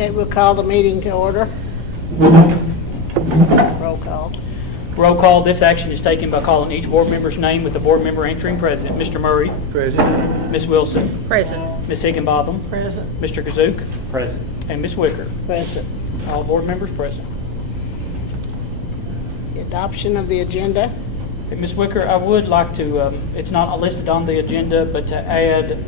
Okay, we'll call the meeting to order. Roll call. Roll call. This action is taken by calling each board member's name with the board member answering present. Mr. Murray. Present. Ms. Wilson. Present. Ms. Higginbotham. Present. Mr. Kazook. Present. And Ms. Wicker. Present. All board members present. The adoption of the agenda. Ms. Wicker, I would like to, it's not listed on the agenda, but to add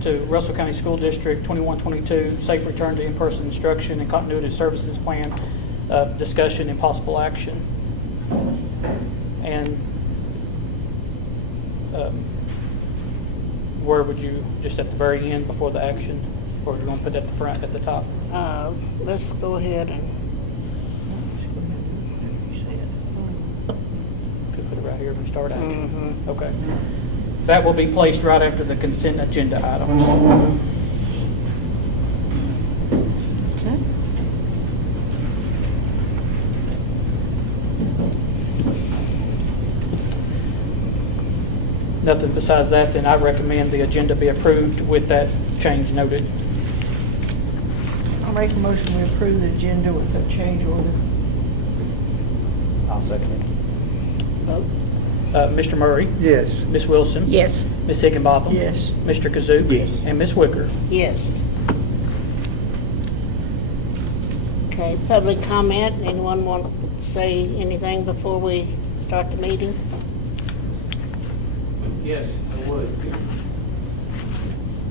to Russell County School District 2122, safe return to in-person instruction and continuity of services plan, discussion and possible action. And where would you, just at the very end before the action, or do you want to put it at the front, at the top? Let's go ahead and, Could put it right here when we start action. Okay. That will be placed right after the consent agenda items. okay. Nothing besides that, then I recommend the agenda be approved with that change noted. I'll make a motion we approve the agenda with the change order. I'll second it. Vote. Mr. Murray? Yes. Ms. Wilson? Yes. Ms. Higginbotham? Yes. Mr. Kazook? Yes. And Ms. Wicker? Yes. Okay, public comment. Anyone want to say anything before we start the meeting? Yes, I would.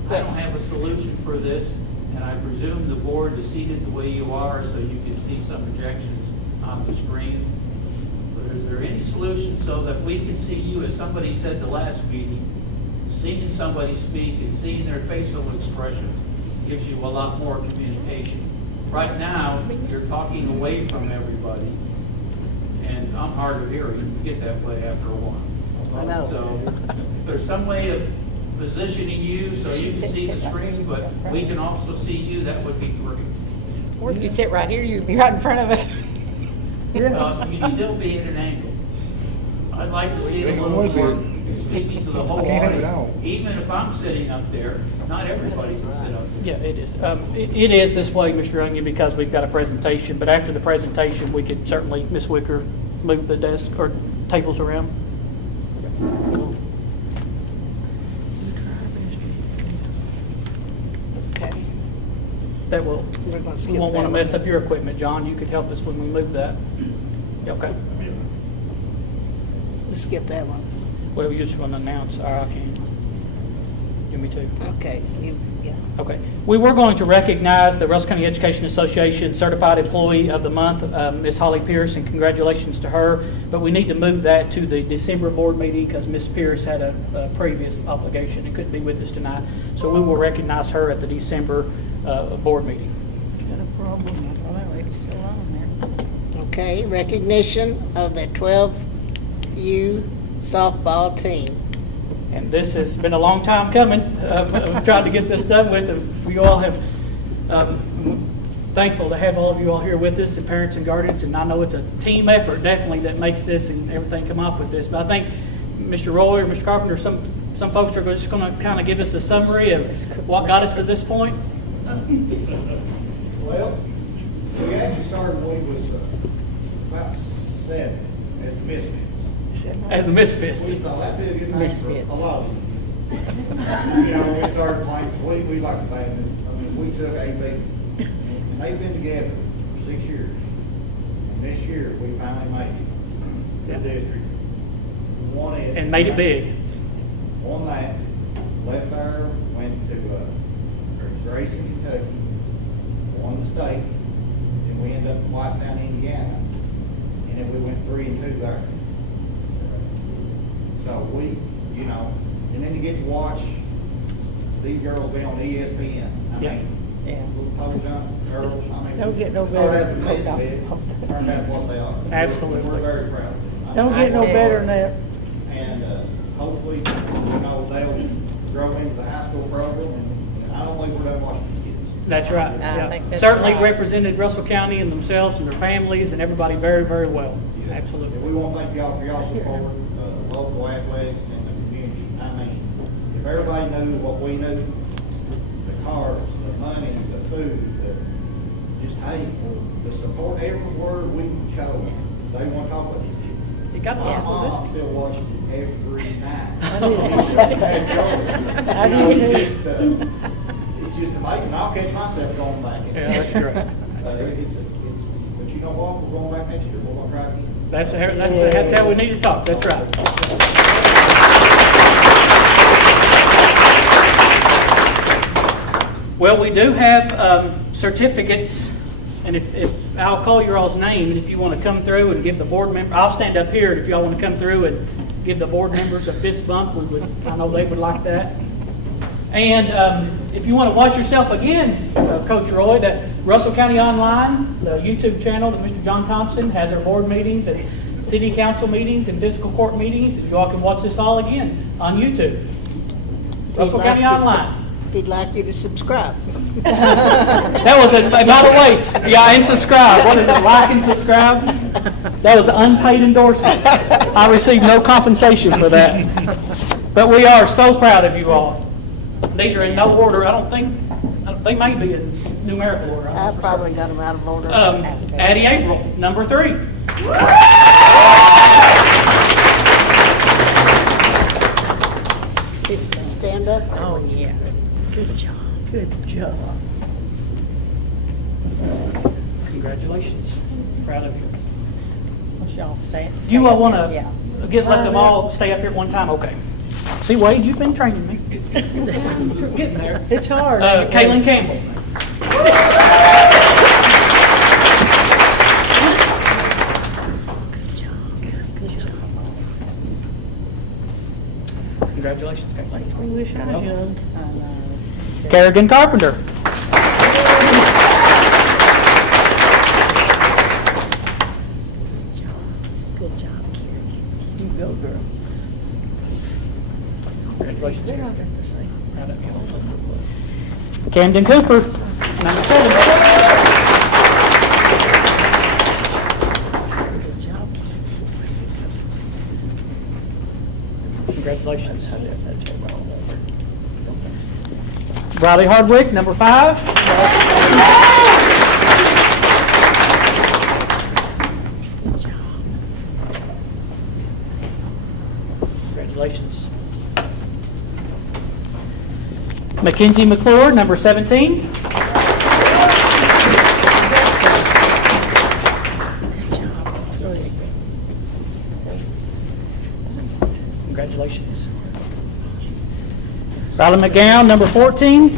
I don't have a solution for this, and I presume the board is seated the way you are so you can see some projections on the screen. But is there any solution so that we can see you, as somebody said the last meeting, seeing somebody speak and seeing their facial expressions gives you a lot more communication. Right now, you're talking away from everybody, and I'm hard of hearing. You get that way after a while. I know. So if there's some way of positioning you so you can see the screen, but we can also see you, that would be great. Or if you sit right here, you'd be right in front of us. You'd still be at an angle. I'd like to see it a little more speaking to the whole audience. Even if I'm sitting up there, not everybody can sit up there. Yeah, it is. It is this way, Mr. Onion, because we've got a presentation, but after the presentation, we could certainly, Ms. Wicker, move the desk or tables around. Okay. That will, We're going to we skip won't want to that mess one. up your equipment, John. You could help us when we move that. Yeah, okay. We'll skip that one. Well, you just want to announce, I can. You, me too. Okay, yeah. Okay. We were going to recognize the Russell County Education Association Certified Employee of the Month, Ms. Holly Pierce, and congratulations to her. But we need to move that to the December board meeting because Ms. Pierce had a previous obligation and couldn't be with us tonight. So we will recognize her at the December board meeting. Got a problem? Oh, it's still on there. Okay, recognition of the 12U softball team. And this has been a long time coming. I'm trying to get this done with. We all have thankful to have all of you all here with us, and parents and guardians. And I know it's a team effort, definitely, that makes this and everything come off with this. But I think Mr. Roy or Mr. Carpenter, some folks are just going to kind of give us a summary of what got us to this point. Well, we actually started when we was about 7 as misfits. As a We misfits. thought that'd be a good name for Misfits. a lot of them. You know, we started playing, we like to play, I mean, we took AB, and they've been together for 6 years. And this year, we finally made it to the district. We won it. And made it big. Won that, left there, went to Grayson, Kentucky, won the state, then we ended up in Whitestown, Indiana, and then we went 3-2 there. So we, you know, and then you get to watch these girls be on ESPN. I Yeah. mean, Yeah. little pole jump girls, I mean. Don't get no started better. as the misfits, turned out what they are. Absolutely. We're very proud of them. Don't get no better than that. And hopefully, you know, they'll grow into the high school program, and I don't think we're done watching these kids. That's right. I Yeah. think that's Certainly right. represented Russell County and themselves and their families and everybody very, very well. Absolutely. And we want to thank y'all for y'all support, local athletics and the community. I mean, if everybody knew what we knew, the cars, the money, the food, just, hey, the support everywhere we go. They want to talk about these kids. You got My the mom still watches it every night. I do too. It's just amazing. I'll catch myself going back. Yeah, that's great. But you know what? We're going back next year. We're going to try again. That's how we need to talk. That's right. Well, we do have certificates, and if I'll call your all's name, and if you want to come through and give the board member, I'll stand up here, and if y'all want to come through and give the board members a fist bump, I know they would like that. And if you want to watch yourself again, Coach Roy, the Russell County Online, the YouTube channel that Mr. John Thompson has our board meetings and city council meetings and fiscal court meetings, you all can watch this all again on YouTube. Russell County Online. We'd like you to subscribe. That was it. By the way, yeah, and subscribe. What is it? Like and subscribe. That was an unpaid endorsement. I received no compensation for that. But we are so proud of you all. These are in no order. They may be in numerical order. I probably got them out of order. Addie April, number 3. Stand up. Oh, yeah. Good job. Good job. Congratulations. Proud of you. Let's y'all stay. You all want Yeah. to let them all stay up here at one time? Okay. See, Wade, you've been training me. Getting there. It's hard. Kaylin Campbell. Good job. Good job. Congratulations, Kaylin. We wish I was young. I know. Kerrigan Carpenter. Good job, Karen. You go, girl. Congratulations. They're not Kerrigan. the same. Proud of you. Camden Cooper, number 7. Good job. Congratulations. Riley Hardwick, number 5. Good job. Congratulations. Mackenzie McClure, number 17. Good job. Really. Congratulations. Riley McGowan, number 14.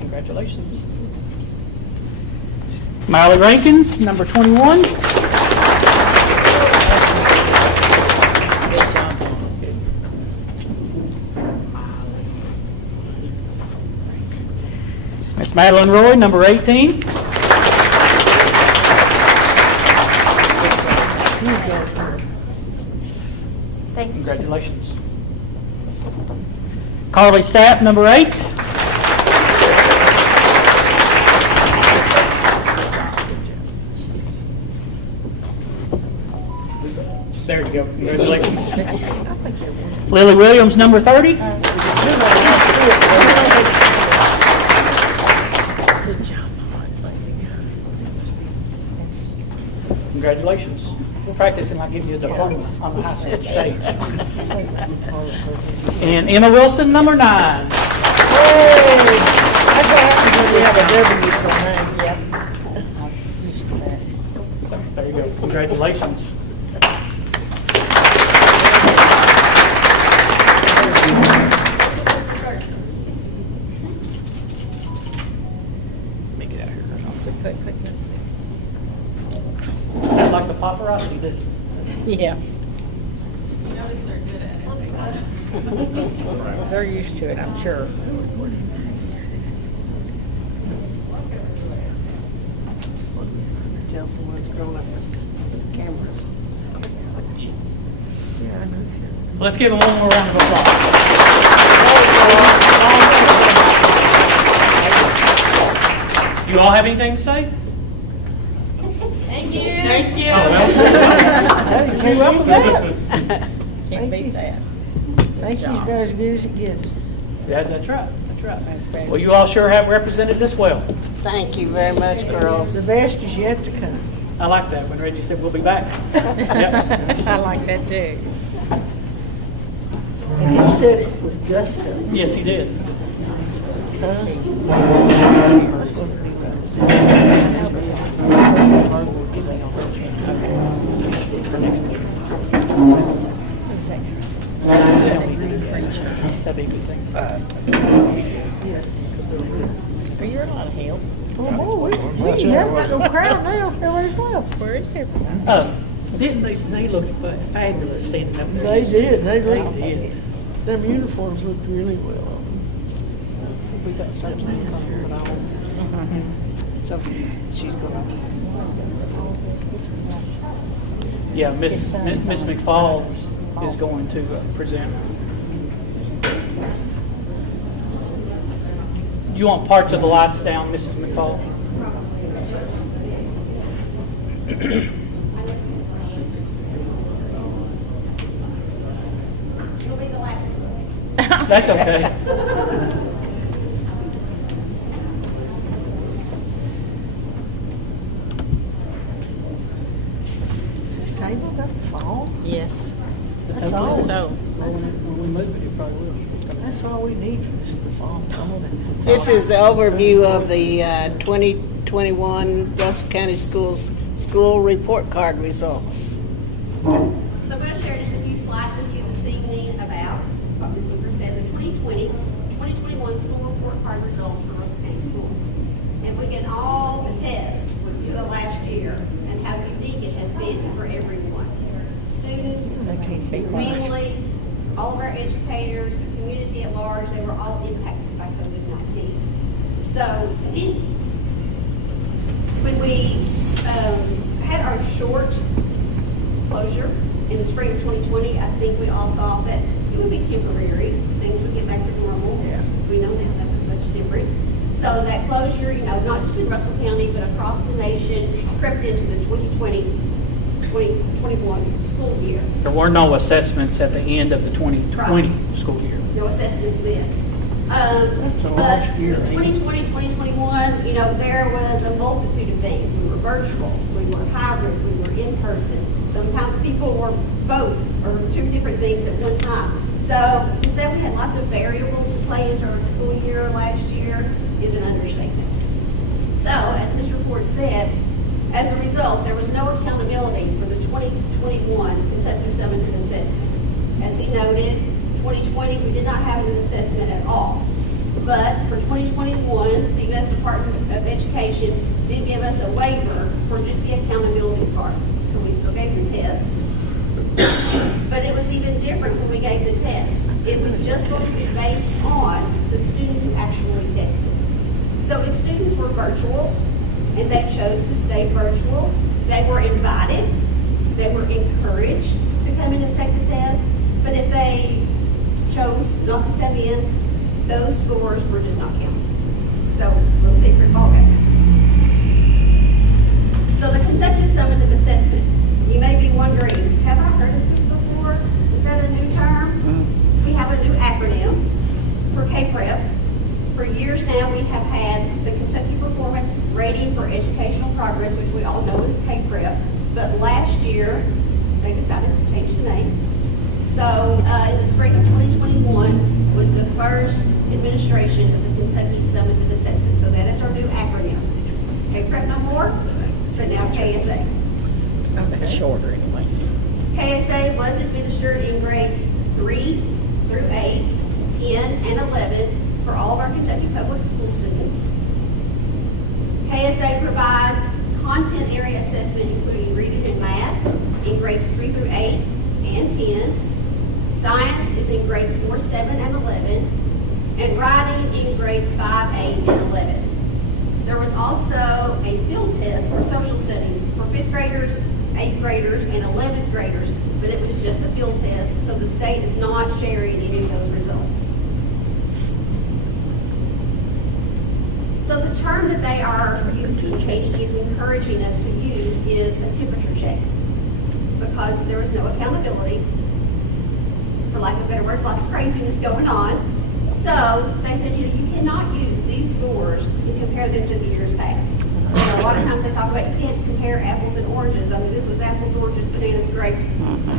Congratulations. Miley Rankins, number 21. Good job. Miss Madeline Roy, number 18. Thank you. Congratulations. Carly Stapp, number 8. There you go. Congratulations. Lily Williams, number 30. Good job. Congratulations. We're practicing like giving you a diploma on the high school stage. And Emma Wilson, number 9. That's what happens when we have a W for mine. Yep. I'm used to that. So, there you go. Congratulations. Let me get out of here. Quick, quick, quick. Sounds like the paparazzi, doesn't it? Yeah. Notice they're good at it. They're used to it, I'm sure. Tell someone's grown up with cameras. Let's give them one more round of applause. You all have anything to say? Thank you. Thank you. Oh, well. Can't beat that. I think he's done as good as it gets. Yeah, that's right, that's right. That's great. Well, you all sure have represented this well. Thank you very much, girls. The best is yet to come. I like that when Reggie said we'll be back. Yep. I like that too. And he said it with gusto. Yes, he did. Huh? That's what it Who's that? That'd be a good thing. Are you a lot of help? Oh, boy, we haven't got no crowd now. Everybody's left. Where is everyone? Didn't they look fabulous standing up there? They did. They They looked. did. Them uniforms looked really well on them. We got something coming on. So she's gonna. Yeah, Miss McFall is going to present. You want parts of the lights down, Mrs. McFall? You'll be the last one. That's okay. This table got the fall. Yes. That's all. So, When we move it, it probably will. That's all we need for this the fall. This is the overview of the 2021 Russell County Schools school report card results. So I'm going to share just a few slides with you this evening about what Ms. Booker said, the 2020-2021 school report card results for Russell County Schools. And we get all the tests to the last year and how unique it has been for everyone. Students, They can't be quiet. families, all of our educators, the community at large, they were all impacted by COVID-19. So when we had our short closure in the spring of 2020, I think we all thought that it would be temporary. Things would get back to normal. Yeah. We know now that was much different. So that closure, not just in Russell County, but across the nation, crept into the 2020-2021 school year. There were no assessments at the end of the 2020 school year. No assessments then. That's a But large year. the 2020, 2021, there was a multitude of things. We were virtual, we were hybrid, we were in person. Sometimes people were both or two different things at one time. So to say we had lots of variables to play into our school year last year is an understatement. So, as Mr. Ford said, as a result, there was no accountability for the 2021 Kentucky Summative Assessment. As he noted, 2020 we did not have an assessment at all. But for 2021, the U.S. Department of Education did give us a waiver for just the accountability part. So we still gave the test. But it was even different when we gave the test. It was just going to be based on the students who actually tested. So if students were virtual and they chose to stay virtual, they were invited, they were encouraged to come in and take the test. But if they chose not to come in, those scores were just not counted. So, a little different ballgame. So the Kentucky Summative Assessment, you may be wondering, have I heard of this before? Is that a new term? We have a new acronym for K-PREP. For years now, we have had the Kentucky Performance Rating for Educational Progress, which we all know is K-PREP. But last year, they decided to change the name. So in the spring of 2021 was the first administration of the Kentucky Summative Assessment. So that is our new acronym. K-PREP no more, but now KSA. okay. Shorter anyway. KSA was administered in grades 3 through 8, 10, and 11 for all of our Kentucky public school students. KSA provides content area assessment including reading and math in grades 3 through 8 and 10. Science is in grades 4, 7, and 11. And writing in grades 5, 8, and 11. There was also a field test for social studies for 5th graders, 8th graders, and 11th graders, but it was just a field test, so the state is not sharing any of those results. So the term that they are using, Katie is encouraging us to use, is a temperature check, because there is no accountability for lack of better words, lots of craziness going on. So they said, you cannot use these scores and compare them to the years past. A lot of times they talk about you can't compare apples and oranges. I mean, this was apples, oranges, bananas, grapes,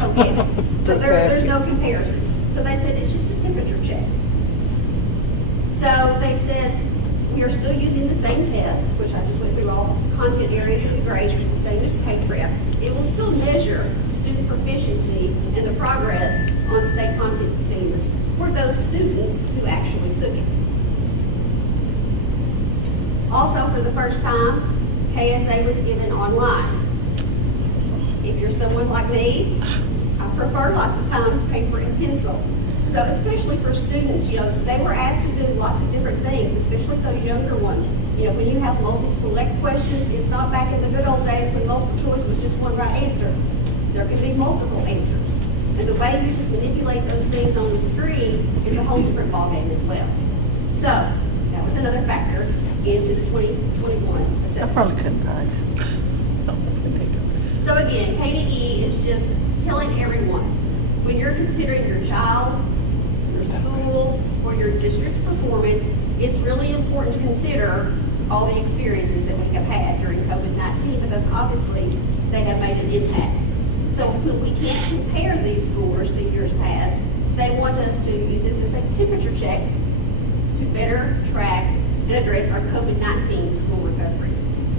okay. So there's no comparison. So they said it's just a temperature check. So they said we are still using the same test, which I just went through all the content areas of the grades. It's the same as state prep. It will still measure student proficiency and the progress on state content standards for those students who actually took it. Also, for the first time, KSA was given online. If you're someone like me, I prefer lots of times paper and pencil. So especially for students, they were asked to do lots of different things, especially those younger ones. When you have multi-select questions, it's not back in the good old days when multiple choice was just one right answer. There can be multiple answers. And the way you just manipulate those things on the screen is a whole different ballgame as well. So that was another factor into the 2021 assessment. I probably couldn't find. So again, KDE is just telling everyone, when you're considering your child, your school, or your district's performance, it's really important to consider all the experiences that we have had during COVID-19 because obviously they have made an impact. So when we can't compare these scores to years past, they want us to use this as a temperature check to better track and address our COVID-19 school recovery.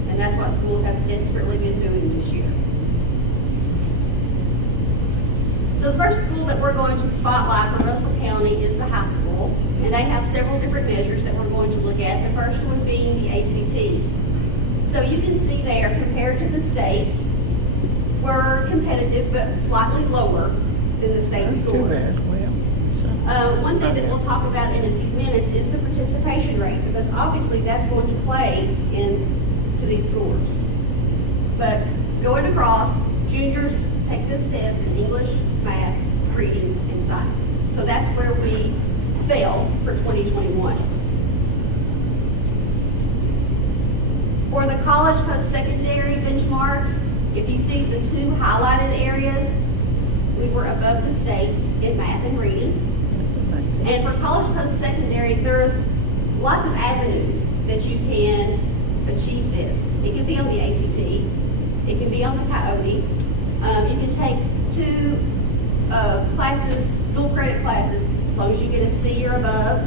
And that's what schools have desperately been doing this year. So the first school that we're going to spotlight for Russell County is the high school, and they have several different measures that we're going to look at. The first one being the ACT. So you can see there, compared to the state, we're competitive but slightly lower than the state score. Too bad. One thing that we'll talk about in a few minutes is the participation rate, because obviously that's going to play into these scores. But going across, juniors take this test in English, math, reading, and science. So that's where we failed for 2021. For the college post-secondary benchmarks, if you see the two highlighted areas, we were above the state in math and reading. And for college post-secondary, there's lots of avenues that you can achieve this. It can be on the ACT, it can be on the Coyote. You can take two classes, dual credit classes, as long as you get a C or above,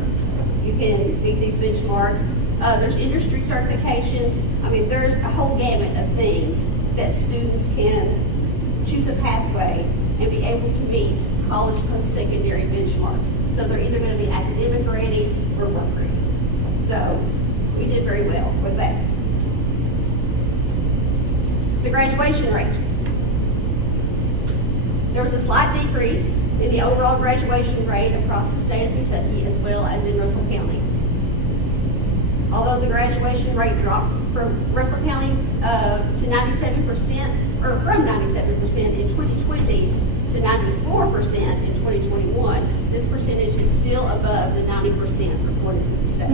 you can meet these benchmarks. There's industry certifications. I mean, there's a whole gamut of things that students can choose a pathway and be able to meet college post-secondary benchmarks. So they're either going to be academic ready or work ready. So we did very well with that. The graduation rate. There was a slight decrease in the overall graduation rate across the state of Kentucky as well as in Russell County. Although the graduation rate dropped from Russell County to 97%, or from 97% in 2020 to 94% in 2021, this percentage is still above the 90% reported for the state.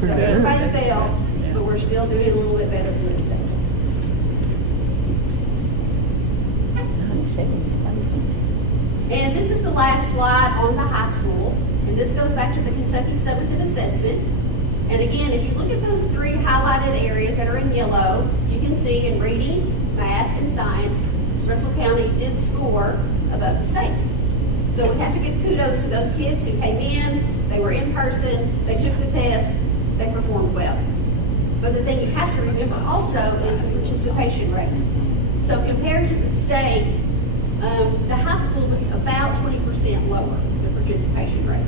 So everybody failed, but we're still doing a little bit better than the state. 97. And this is the last slide on the high school, and this goes back to the Kentucky Summative Assessment. And again, if you look at those three highlighted areas that are in yellow, you can see in reading, math, and science, Russell County did score above the state. So we have to give kudos to those kids who came in, they were in person, they took the test, they performed well. But the thing you have to remember also is the participation rate. So compared to the state, the high school was about 20% lower, the participation rate.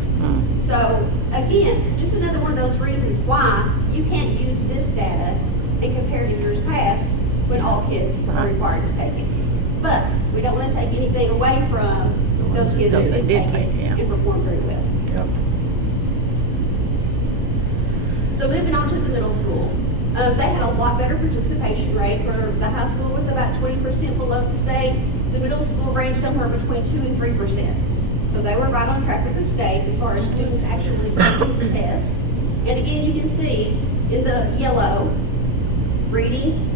So again, just another one of those reasons why you can't use this data and compare to years past when all kids are required to take it. But we don't want to take anything away from those kids who did take it and perform very well. Yep. So moving on to the middle school. They had a lot better participation rate. Where the high school was about 20% below the state. The middle school ranged somewhere between 2 and 3%. So they were right on track with the state as far as students actually taking the test. And again, you can see in the yellow, reading,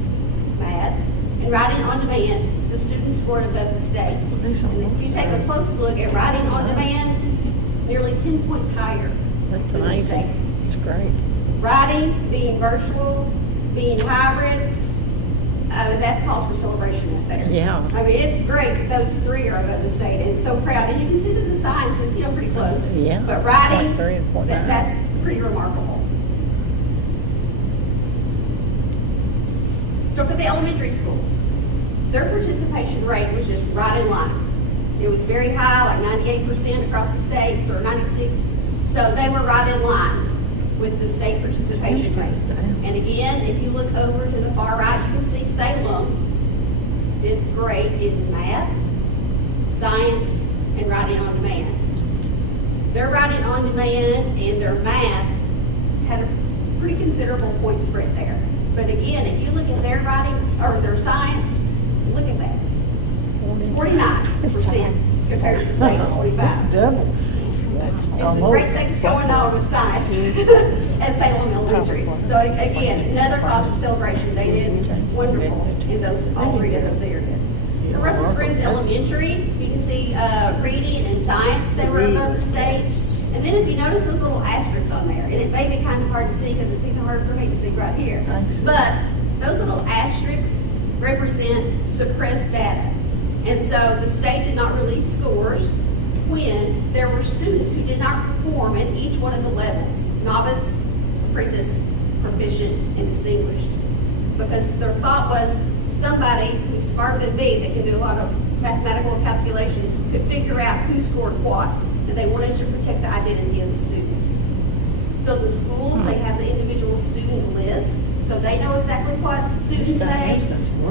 math, and writing on demand, the students scored above the state. And if you take a close look at writing on demand, nearly 10 points higher That's than the state. amazing. It's great. Writing, being virtual, being hybrid, that's cause for celebration up there. Yeah. I mean, it's great that those three are above the state, and so proud. And you can see that the science is, pretty close. Yeah. But writing, 0.3 and 0.9. that's pretty remarkable. So for the elementary schools, their participation rate was just right in line. It was very high, like 98% across the states, or 96. So they were right in line with the state participation rate. And again, if you look over to the far right, you can see Salem did great in math, science, and writing on demand. Their writing on demand and their math had a pretty considerable point spread there. But again, if you look at their writing or their science, look at that. 49% compared to the state's 45. Double. That's Just the great things going on with science at Salem Elementary. So again, another cause for celebration. They did wonderful in all three of those areas. For Russell Springs Elementary, you can see reading and science, they were above the state. And then if you notice those little asterisks on there, and it may be kind of hard to see because it's even harder for me to see right here. But those little asterisks represent suppressed data. And so the state did not release scores when there were students who did not perform at each one of the levels, novice, apprentice, proficient, and distinguished. Because their thought was somebody who's smarter than me that can do a lot of mathematical calculations could figure out who scored what, and they wanted to protect the identity of the students. So the schools, they have the individual student lists, so they know exactly what students made,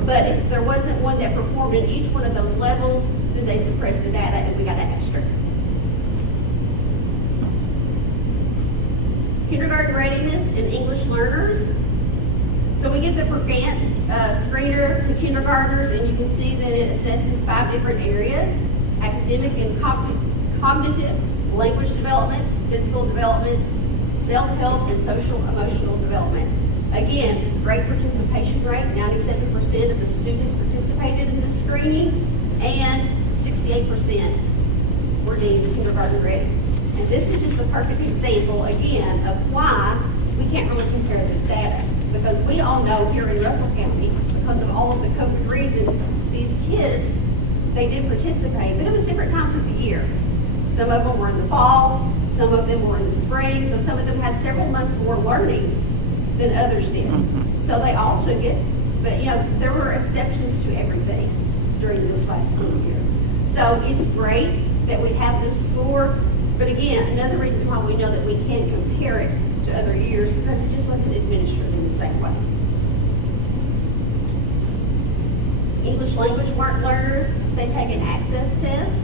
but if there wasn't one that performed in each one of those levels, then they suppressed the data and we got an asterisk. Kindergarten readiness and English learners. So we give the Prevance screener to kindergartners, and you can see that it assesses 5 different areas: academic and cognitive, language development, physical development, self-help, and social emotional development. Again, great participation rate. 97% of the students participated in this screening, and 68% were deemed kindergarten ready. And this is just a perfect example, again, of why we can't really compare this data. Because we all know here in Russell County, because of all of the COVID reasons, these kids, they did participate, but it was different times of the year. Some of them were in the fall, some of them were in the spring, so some of them had several months more learning than others did. So they all took it, but there were exceptions to everything during this last school year. So it's great that we have this score, but again, another reason why we know that we can't compare it to other years, because it just wasn't administered in the same way. English language learners, they take an access test,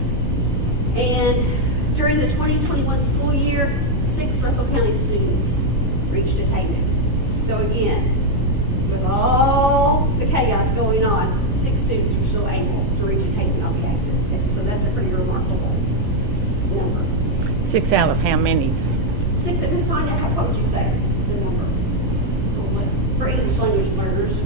and during the 2021 school year, 6 Russell County students reached attainment. So again, with all the chaos going on, 6 students were still able to reach attainment on the access test. So that's a pretty remarkable number. 6 out of how many? 6 at Miss Tanya, what would you say the number? For English language learners,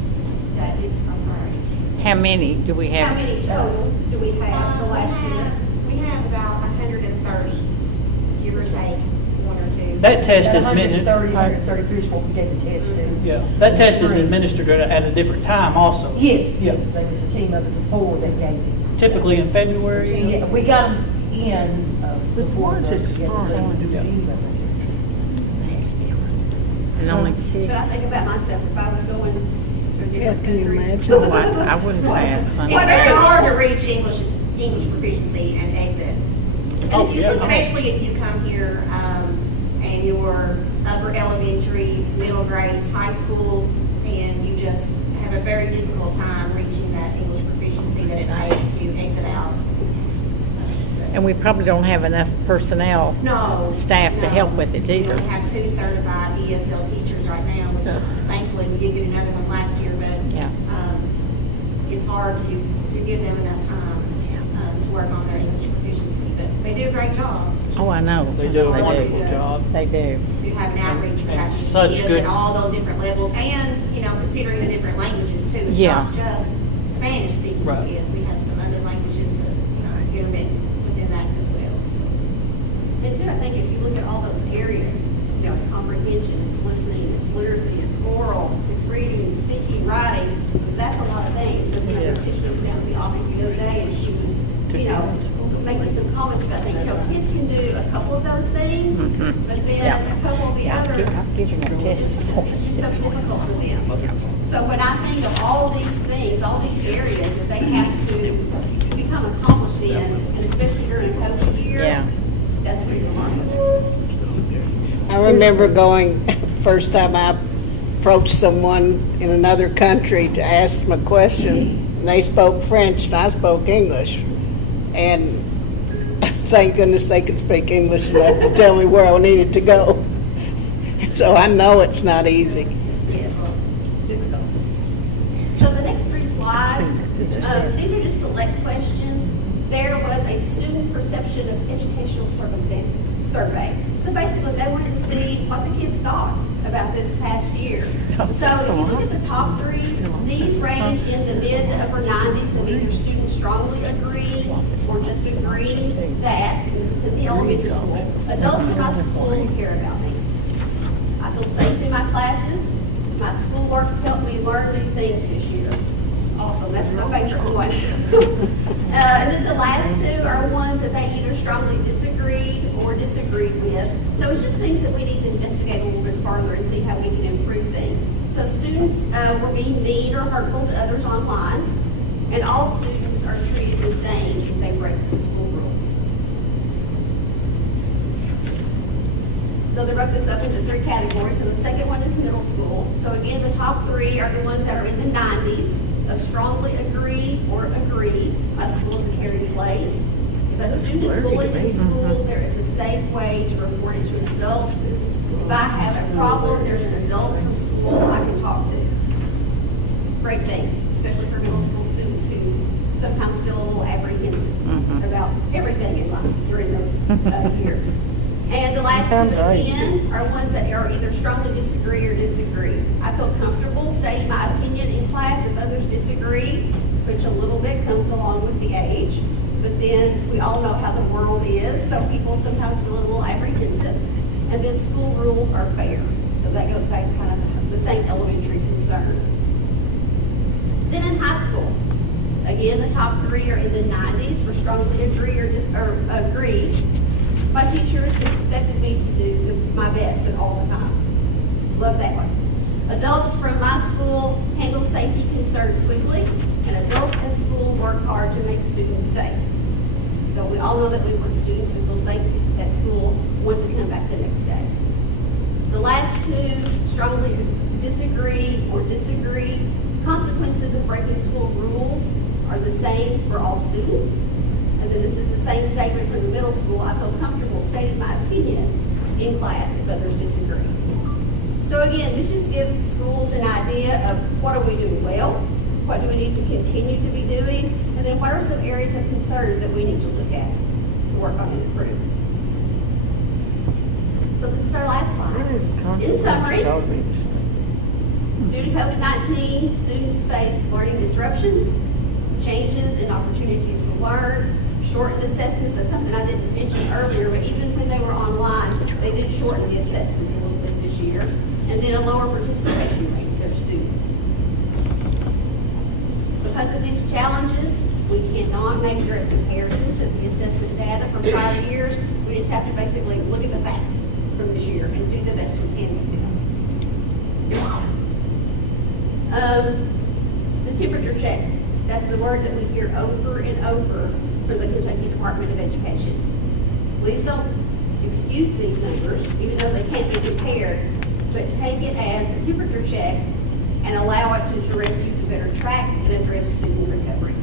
I'm sorry. How many do we have? How many total do we have for last year? We have about 130, give or take, 1 or 2. That test is 130, administered. 133 is what we gave the test to. Yeah, that test is administered at a different time also. Yes, Yeah. yes, there was a team of us of 4 that gave it. Typically in February. Yeah, we got them in before the Yeah. And only 6. But I think about myself, if I was going to a Yeah, different can you country. imagine? Oh, I wouldn't pass. It's very hard to reach English proficiency and exit. Oh, yeah. Especially if you come here and you're upper elementary, middle grades, high school, and you just have a very difficult time reaching that English proficiency that it takes to exit out. And we probably don't have enough personnel. No. Staff to no. help with it either. We have 2 certified ESL teachers right now, which thankfully we did get another one last year, but Yeah. it's hard to give them enough time to work on their English proficiency. But they do a great job. Oh, I know. They do a They do. wonderful job. They do. Do have an outreach for And that such kids good- at all those different levels, and considering the different languages too. It's Yeah. not just Right. Yes, we have some other languages intermittent within that as well. So. And too, I think if you look at all those areas, you know, it's comprehension, it's listening, it's literacy, it's oral, it's reading, speaking, writing, that's a lot of things. Because, you know, the teacher was down at the office the other day and she was, you know, making some comments about things. You know, kids can do a couple of those things, but then a couple of the others, I've given a test before. it's just so difficult for them. So when I think of all these things, all these areas that they have to become accomplished in, and especially during a COVID year, Yeah. that's where you're learning. I remember going, first time I approached someone in another country to ask them a question, and they spoke French and I spoke English. And thank goodness they could speak English enough to tell me where I needed to go. So I know it's not easy. Yes, difficult. So the next 3 slides, these are just select questions. There was a student perception of educational circumstances survey. So basically, they wanted to see what the kids thought about this past year. So if you look at the top 3, these range in the mid to upper 90s of either students strongly agreeing or just agreeing that, and this is in the elementary school, adults in my school care about me. I feel safe in my classes. My schoolwork helped me learn new things this year. Awesome, that's my favorite one. And then the last 2 are ones that they either strongly disagreed or disagreed with. So it's just things that we need to investigate a little bit further and see how we can improve things. So students were being mean or hurtful to others online, and all students are treated the same if they break the school rules. So they broke this up into 3 categories. So the second one is middle school. So again, the top 3 are the ones that are in the 90s. A strongly agree or agree, my school is a caring place. If a student is bullied in school, there is a safe way to report it to an adult. If I have a problem, there's an adult from school I can talk to. Great things, especially for middle school students who sometimes feel a little apprehensive about everything in life during those years. And the last 2 again are ones that are either strongly disagree or disagree. I feel comfortable saying my opinion in class if others disagree, which a little bit comes along with the age. But then we all know how the world is, so people sometimes feel a little apprehensive. And then school rules are fair. So that goes back to kind of the same elementary concern. Then in high school, again, the top 3 are in the 90s for strongly agree or agree. My teachers expected me to do my best at all the time. Love that one. Adults from my school handle safety concerns quickly, and adults at school work hard to make students safe. So we all know that we want students to feel safe at school, want to come back the next day. The last 2, strongly disagree or disagree. Consequences of breaking school rules are the same for all students. And then this is the same statement for the middle school. I feel comfortable stating my opinion in class if others disagree. So again, this just gives schools an idea of what are we doing well, what do we need to continue to be doing, and then what are some areas of concerns that we need to look at to work on and improve. So this is our last slide. In summary, due to COVID-19, students faced learning disruptions, changes in opportunities to learn, shortened assessments. That's something I didn't mention earlier, but even when they were online, they did shorten the assessments a little bit this year. And then a lower participation rate of their students. Because of these challenges, we cannot make direct comparisons of the assessment data from prior years. We just have to basically look at the facts from this year and do the best we can with them. The temperature check. That's the word that we hear over and over from the Kentucky Department of Education. Please don't excuse these numbers, even though they can't be compared, but take it as a temperature check and allow it to direct you to better track and address student recovery.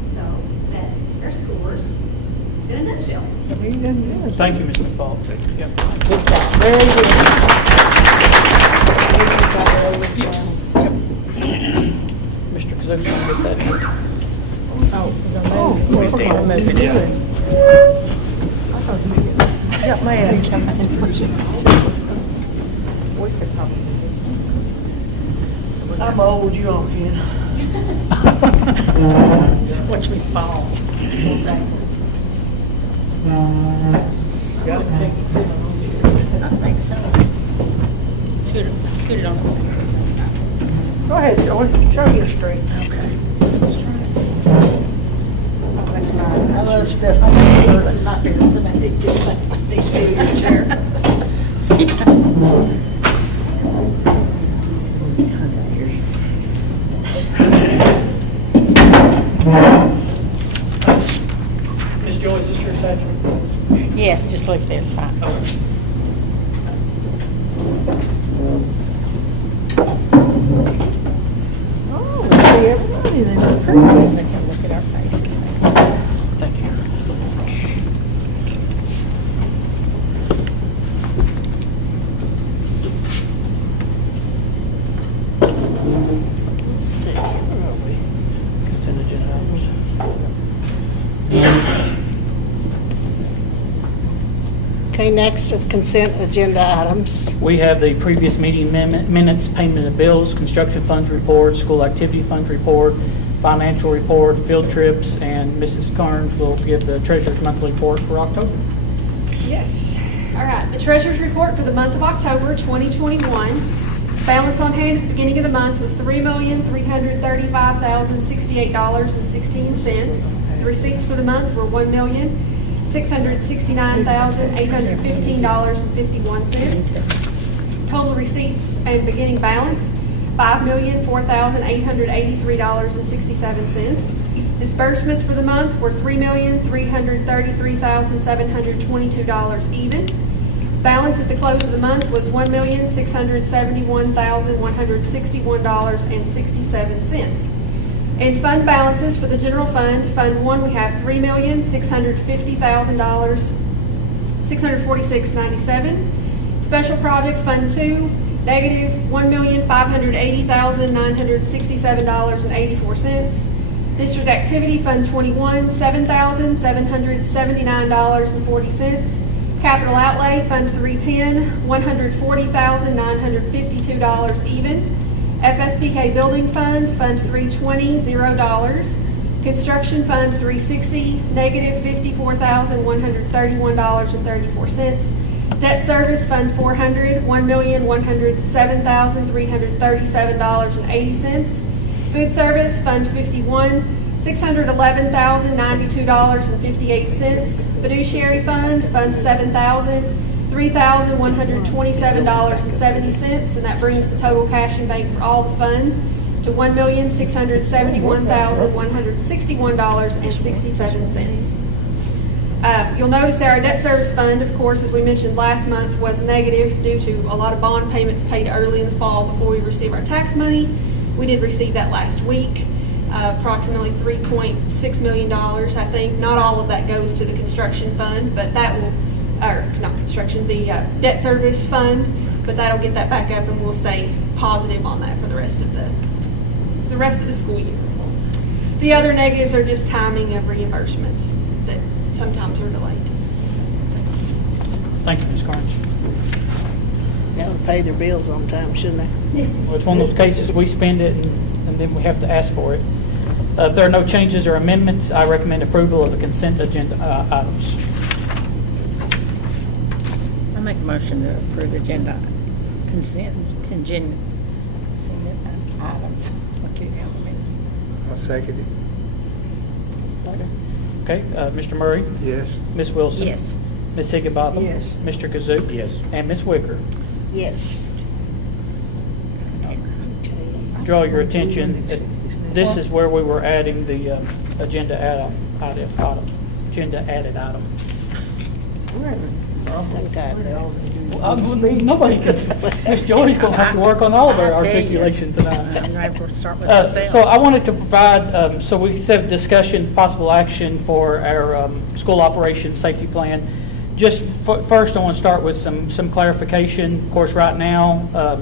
So that's their scores in a nutshell. Thank you, Ms. McFall. Yep. Good job, very good. Mr. Kazuki, you get that in? Got mad. I'm old, you on, Ken. Watch me fall. Got it? I think so. Scoot it on. Go ahead, Joey, show your strength. Okay. That's mine. I love Stephanie. It's not big for that. These two in your chair. Miss Joy, is this your satchel? Yes, just leave it, it's fine. Okay. Oh, we see everybody then. They can look at our faces. Thank you. Let's see, where are we? Consent agenda items. Okay, next with consent agenda items. We have the previous meeting minutes, payment of bills, construction funds report, school activity funds report, financial report, field trips, and Mrs. Carnes will give the treasurer's monthly report for October. Yes. All right. The treasurer's report for the month of October 2021. Balance on hand at the beginning of the month was $3,335,068.16. The receipts for the month were $1,669,815.51. Total receipts and beginning balance, $5,004,883.67. Disbursements for the month were $3,333,722 even. Balance at the close of the month was $1,671,161.67. In fund balances for the general fund, Fund 1, we have $3,650,646.97. Special projects, Fund 2, negative $1,580,967.84. District activity, Fund 21, $7,779.40. Capital outlay, Fund 310, $140,952 even. FSPK Building Fund, Fund 320, $0. Construction Fund 360, negative $54,131.34. Debt Service Fund 400, $1,107,337.80. Food Service Fund 51, $611,092.58. Fiduciary Fund, Fund 7,000, $3,127.70, and that brings the total cash in bank for all the funds to $1,671,161.67. You'll notice that our debt service fund, of course, as we mentioned last month, was negative due to a lot of bond payments paid early in the fall before we receive our tax money. We did receive that last week. Approximately $3.6 million, I think. Not all of that goes to the construction fund, but that will, or not construction, the debt service fund, but that'll get that back up and we'll stay positive on that for the rest of the school year. The other negatives are just timing of reimbursements that sometimes are delayed. Thank you, Ms. Carnes. They would pay their bills on time, shouldn't they? Well, it's one of those cases we spend it and then we have to ask for it. If there are no changes or amendments, I recommend approval of the consent agenda items. I make a motion to approve agenda consent items. Okay, I'll second it. Okay, Mr. Murray, Yes. Ms. Wilson. Yes. Ms. Higginbotham. Yes. Mr. Kazook. Yes. And Ms. Wicker. Yes. Okay. Draw your attention, this is where we were adding the agenda added item. I think I Nobody can, Ms. Joy's going to have to work on all of our I tell you. articulation tonight. I'm going to start with myself. So I wanted to provide, so we said discussion, possible action for our school operations safety plan. Just first, I want to start with some clarification. Of course, right now,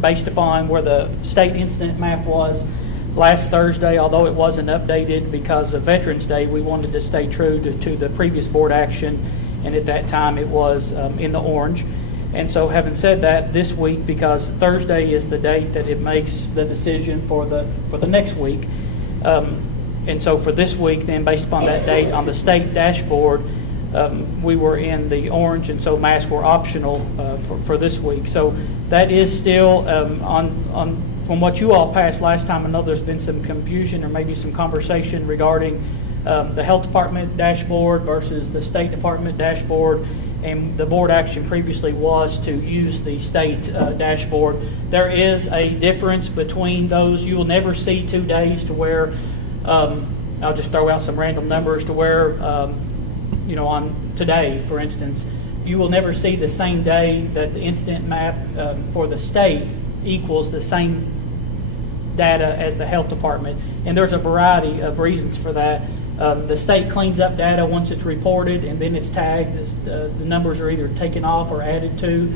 based upon where the state incident map was last Thursday, although it wasn't updated because of Veterans Day, we wanted to stay true to the previous board action, and at that time it was in the orange. And so having said that, this week, because Thursday is the date that it makes the decision for the next week, and so for this week, then based upon that date on the state dashboard, we were in the orange, and so masks were optional for this week. So that is still on from what you all passed last time. I know there's been some confusion or maybe some conversation regarding the health department dashboard versus the state department dashboard. And the board action previously was to use the state dashboard. There is a difference between those. You will never see 2 days to where, I'll just throw out some random numbers to where, on today, for instance, you will never see the same day that the incident map for the state equals the same data as the health department. And there's a variety of reasons for that. The state cleans up data once it's reported, and then it's tagged. The numbers are either taken off or added to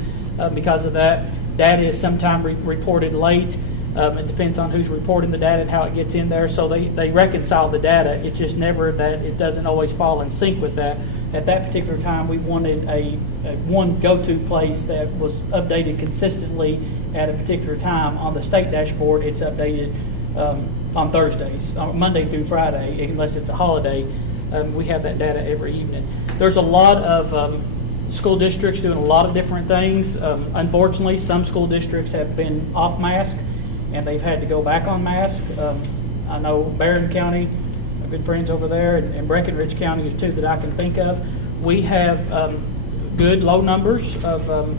because of that. Data is sometimes reported late. It depends on who's reporting the data and how it gets in there. So they reconcile the data. It's just never that it doesn't always fall in sync with that. At that particular time, we wanted a one go-to place that was updated consistently at a particular time. On the state dashboard, it's updated on Thursdays, Monday through Friday, unless it's a holiday. We have that data every evening. There's a lot of school districts doing a lot of different things. Unfortunately, some school districts have been off mask, and they've had to go back on mask. I know Barron County, I've been friends over there, and Breckenridge County is two that I can think of. We have good low numbers of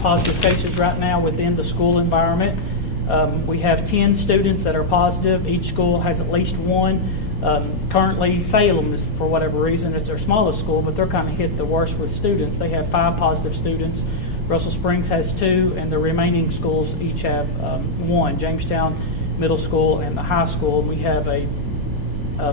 positive cases right now within the school environment. We have 10 students that are positive. Each school has at least one. Currently, Salem is, for whatever reason, it's their smallest school, but they're kind of hit the worst with students. They have 5 positive students. Russell Springs has 2, and the remaining schools each have 1. Jamestown Middle School and the high school. We have a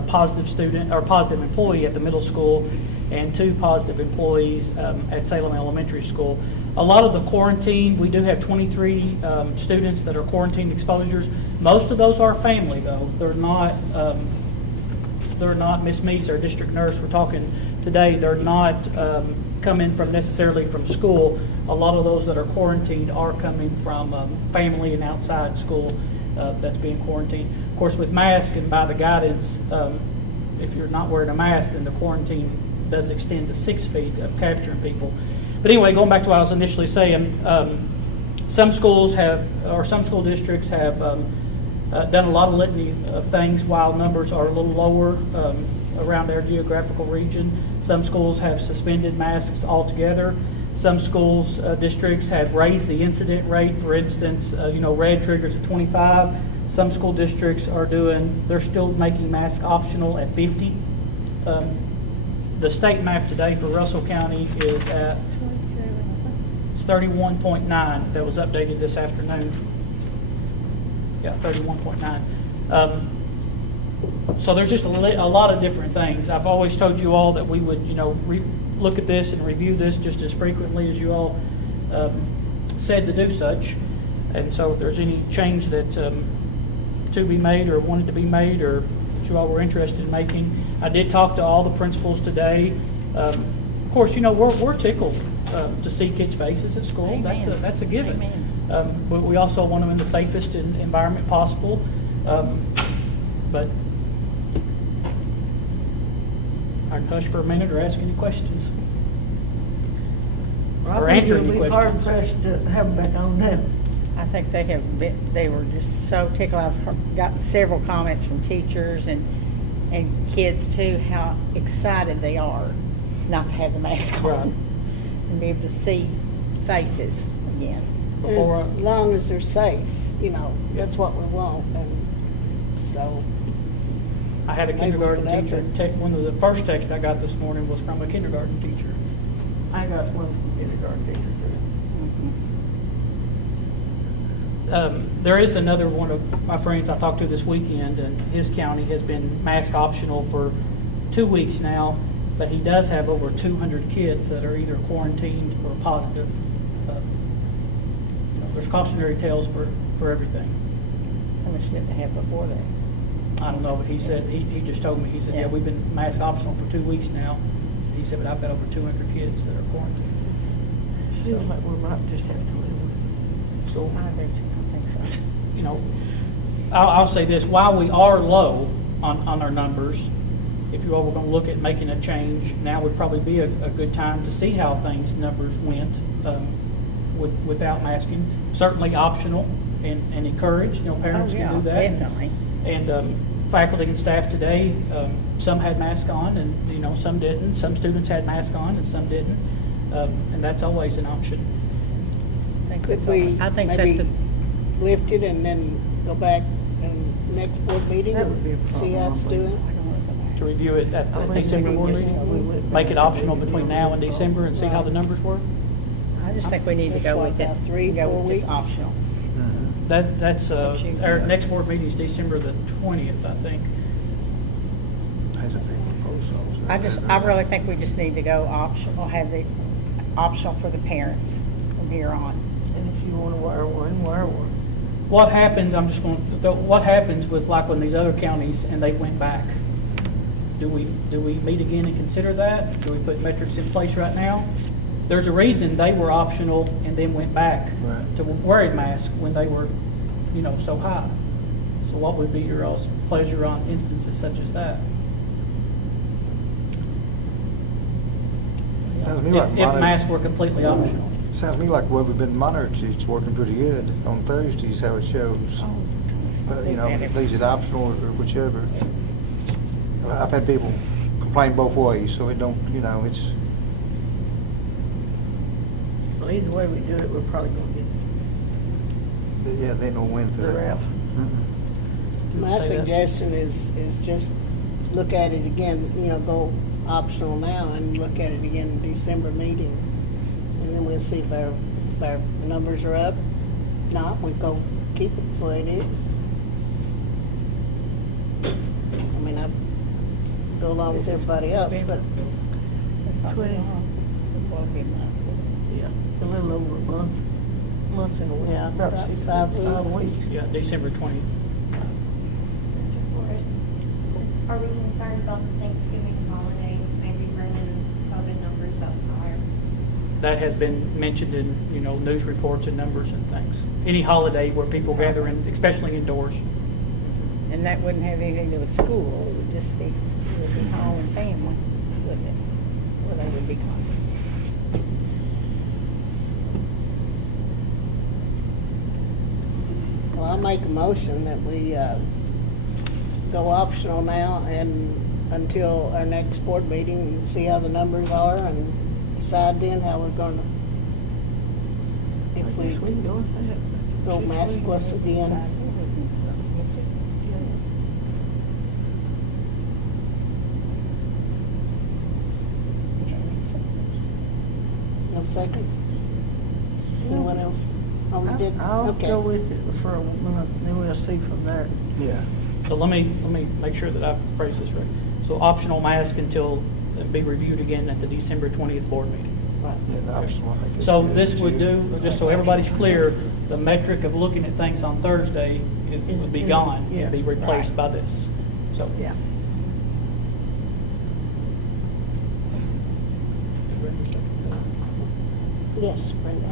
positive student or positive employee at the middle school and 2 positive employees at Salem Elementary School. A lot of the quarantine, we do have 23 students that are quarantine exposures. Most of those are family, though. They're not Miss Meese, our district nurse, we're talking today, they're not coming from necessarily from school. A lot of those that are quarantined are coming from family and outside school that's being quarantined. Of course, with mask and by the guidance, if you're not wearing a mask, then the quarantine does extend to 6 feet of capturing people. But anyway, going back to what I was initially saying, some schools have, or some school districts have done a lot of litany of things while numbers are a little lower around their geographical region. Some schools have suspended masks altogether. Some schools, districts have raised the incident rate. For instance, red triggers at 25. Some school districts are they're still making masks optional at 50. The state map today for Russell County is at 31.9. That was updated this afternoon. Yeah, 31.9. So there's just a lot of different things. I've always told you all that we would, look at this and review this just as frequently as you all said to do such. And so if there's any change that to be made or wanted to be made or that you all were interested in making, I did talk to all the principals today. Of course, we're tickled to see kids' faces at school. Amen. That's a given. Amen. But we also want them in the safest environment possible. But I can hush for a minute or ask any questions. Or answer any It'll be hard questions. pressed to have them back on now. I think they were just so tickled. I've gotten several comments from teachers and kids too, how excited they are not to have the mask on Right. and be able to see faces again. Before As long as they're safe, that's what we want. And so, I had a Maybe kindergarten we could teacher. One of the first texts I got this morning was from a kindergarten teacher. I got one from kindergarten teacher too. There is another one of my friends I talked to this weekend, and his county has been mask optional for 2 weeks now, but he does have over 200 kids that are either quarantined or positive. There's cautionary tales for everything. How much did they have before that? I don't know, but he said, he just told me, he said, yeah, Yeah. we've been mask optional for 2 weeks now. He said, but I've got over 200 kids that are quarantined. Seems like we might just have to live with it. So, I do, I think so. you know, I'll say this, while we are low on our numbers, if you all were gonna look at making a change, now would probably be a good time to see how numbers went, without masking. Certainly optional and encouraged, parents Oh, can yeah, do that. definitely. And faculty and staff today, some had masks on and, some didn't. Some students had masks on and some didn't. And that's always an option. Could we I think maybe so. lift it and then go back in next board meeting That would be a and see how it's problem, I doing? To review it at the December board meeting? Make it optional between now and December and see how the numbers work? I just think we need to That's go what, with it. about 3, Go 4 with just weeks? optional. That's, our next board meeting is December the 20th, I think. Hasn't been proposed, so- I really think we just need to go optional, have the optional for the parents from here on. And if you wanna wear one, wear one. What happens, what happens with like when these other counties and they went back? Do we meet again and consider that? Do we put metrics in place right now? There's a reason they were optional and then went back Right. to wearing masks when they were, so high. So what would be your all's pleasure on instances such as that? Sounds to me like If monitor- masks were completely optional. Sounds to me like what we've been monitored, it's working pretty good on Thursdays, how it shows. But, leaves it optional or whichever. I've had people complain both ways, so it don't, it's, Well, either way we do it, we're probably gonna get yeah, they know when the to. ref. My Say that. suggestion is just look at it again, go optional now and look at it again in December meeting. And then we'll see if our numbers are up. Not, we go keep it the way it is. I mean, I go along with everybody else, but It's not 20. long. It will be monthly. Yeah, a little over a month and a week. Yeah, About about 6 5 5 weeks. weeks. Yeah, December 20th. Mr. Ford, are we concerned about the Thanksgiving holiday, maybe bringing COVID numbers up higher? That has been mentioned in, news reports and numbers and things. Any holiday where people gather in, especially indoors. And that wouldn't have anything to do with school, it would just be, it would be home and family, wouldn't it? Well, they would be gone. well, I'll make a motion that we go optional now and until our next board meeting and see how the numbers are and decide then how we're gonna, I if guess we we can go with that. go maskless again. No seconds? Anyone else? Oh, we did? I'll Okay. go with it for a month, then we'll see from there. Yeah. So let me make sure that I've phrased this right. So optional mask until be reviewed again at the December 20th board meeting. Right. Yeah, the optional, I think is So good, this would too. do, just so everybody's clear, the metric of looking at things on Thursday would be gone Yeah. and be replaced by this. So. Yeah. Yes, Brenda.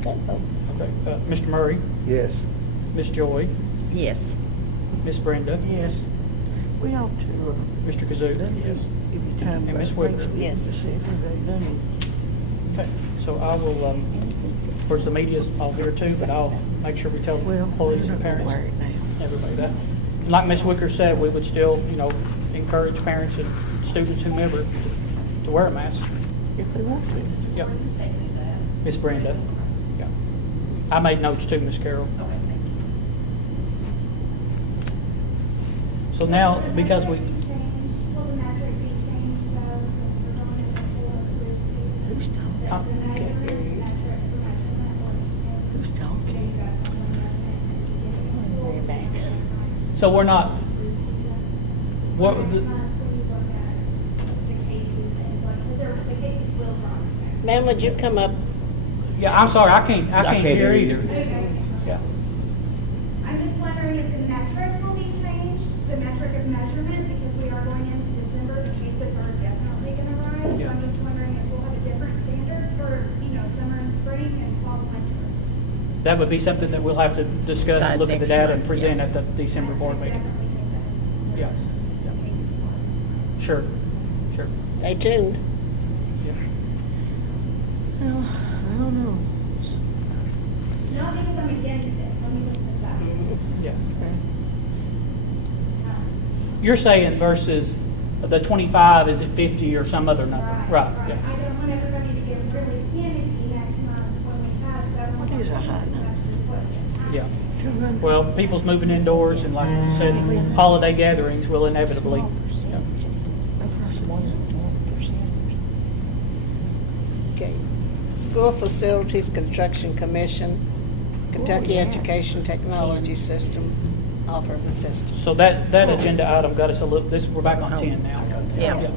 Okay, oh, Okay, Mr. Murray, Yes. Miss Joy, Yes. Miss Brenda, Yes. We ought to, Mr. Kazuda. give you time. And about Ms. Whitmer. Thanksgiving Yes. To see if they've done it. Okay, so I will, of course, the media's all here too, but I'll make sure we tell Well, employees and they're gonna parents, wear it now. everybody that. And like Ms. Wicker said, we would still, encourage parents and students, whomever, to wear a mask. If they want to. Yep. Miss Brenda. Yeah. I made notes too, Miss Carol. So now, because we, Will the metric be changed though, since we're going into full flu season? Who's talking? The metric for measurement will be Who's changed. talking? You guys want to measurement Way back. so we're not, what, Next the, month, when you look at the cases and the cases will rise. ma'am, would you come up? yeah, I'm sorry, I can't hear either. Okay. Yeah. I'm just wondering if the metric will be changed, the metric of measurement, because we are going into December, the cases that would be something that we'll have to discuss Decide and look at the next data month, and present yeah. at the December board meeting. Definitely take that. Yeah. Some cases for. Sure, sure. Stay tuned. Well, I don't know. Not because I'm against it, let me just put that. Yeah. Okay. You're saying versus the 25, is it 50 or some other number? Right, I yeah. don't want everybody to get really panicky next month when we have several. What is a high number? That's just what's Yeah. happening. 200. Well, people's moving indoors and like you said, holiday gatherings will inevitably. Yeah. Okay. School Facilities Construction Commission, Kentucky Education Technology System, offer of assistance. So that agenda item got us a little, we're back on 10 now. Yeah.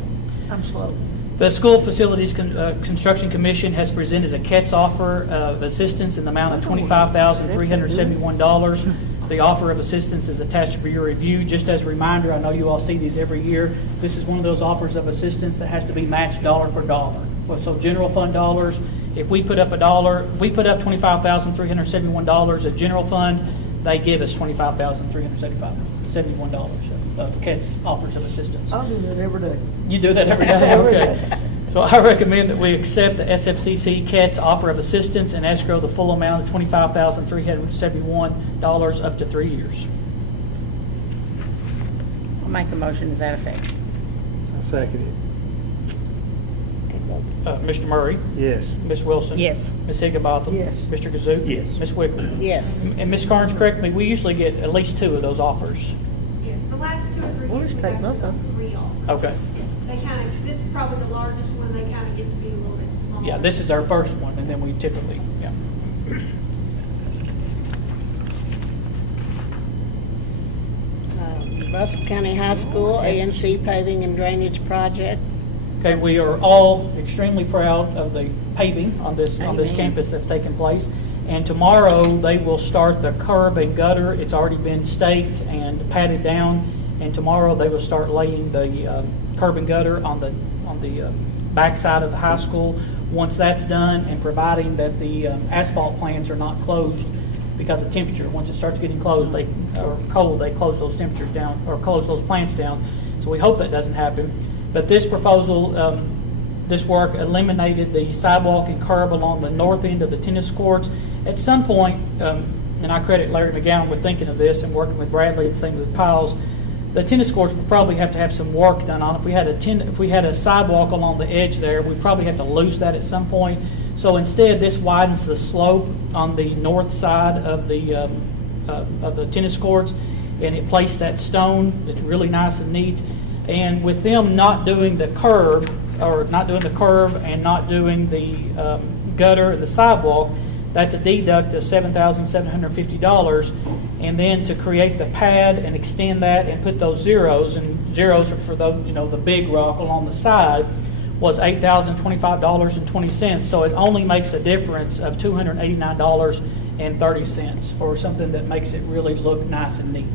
I'm slow. The School Facilities Construction Commission has presented a KETS offer of assistance in the amount of $25,371. The offer of assistance is attached for your review. Just as a reminder, I know you all see these every year. This is one of those offers of assistance that has to be matched dollar for dollar. So general fund dollars, if we put up we put up $25,371 at general fund, they give us $25,371 of KETS offers of assistance. I'll do that every day. You do that every day? Every Okay. day. So I recommend that we accept the SFCC KETS offer of assistance and escrow the full amount of $25,371 up to 3 years. I'll make a motion to that effect. I second it. Mr. Murray? Yes. Ms. Wilson? Yes. Ms. Higginbotham? Yes. Mr. Kazook? Yes. Ms. Wicker? Yes. And Ms. Carnes, correct me, we usually get at least 2 of those offers. Yes, the last 2 or 3 Well, years, let's we've take actually both of done them. 3 offers. Okay. They kind of, this is probably the largest one, they kind of get to be a little bit smaller. Yeah, this is our first one, and then we typically, yeah. Russell County High School, ANC Paving and Drainage Project. Okay, we are all extremely proud of the paving on this Amen. campus that's taking place. And tomorrow, they will start the curb and gutter. It's already been staked and patted down. And tomorrow, they will start laying the curb and gutter on the backside of the high school. Once that's done, and providing that the asphalt plants are not closed because of temperature. Once it starts getting cold, they close those temperatures down, or close those plants down. So we hope that doesn't happen. But this proposal, this work eliminated the sidewalk and curb along the north end of the tennis courts. At some point, and I credit Larry McGowan with thinking of this and working with Bradley and same with Piles, the tennis courts would probably have to have some work done on it. If we had a sidewalk along the edge there, we'd probably have to lose that at some point. So instead, this widens the slope on the north side of the tennis courts, and it placed that stone. It's really nice and neat. And with them not doing the curb, and not doing the gutter and the sidewalk, that's a deduct of $7,750. And then to create the pad and extend that and put those zeros, and zeros are for the big rock along the side, was $8,025.20. So it only makes a difference of $289.30 for something that makes it really look nice and neat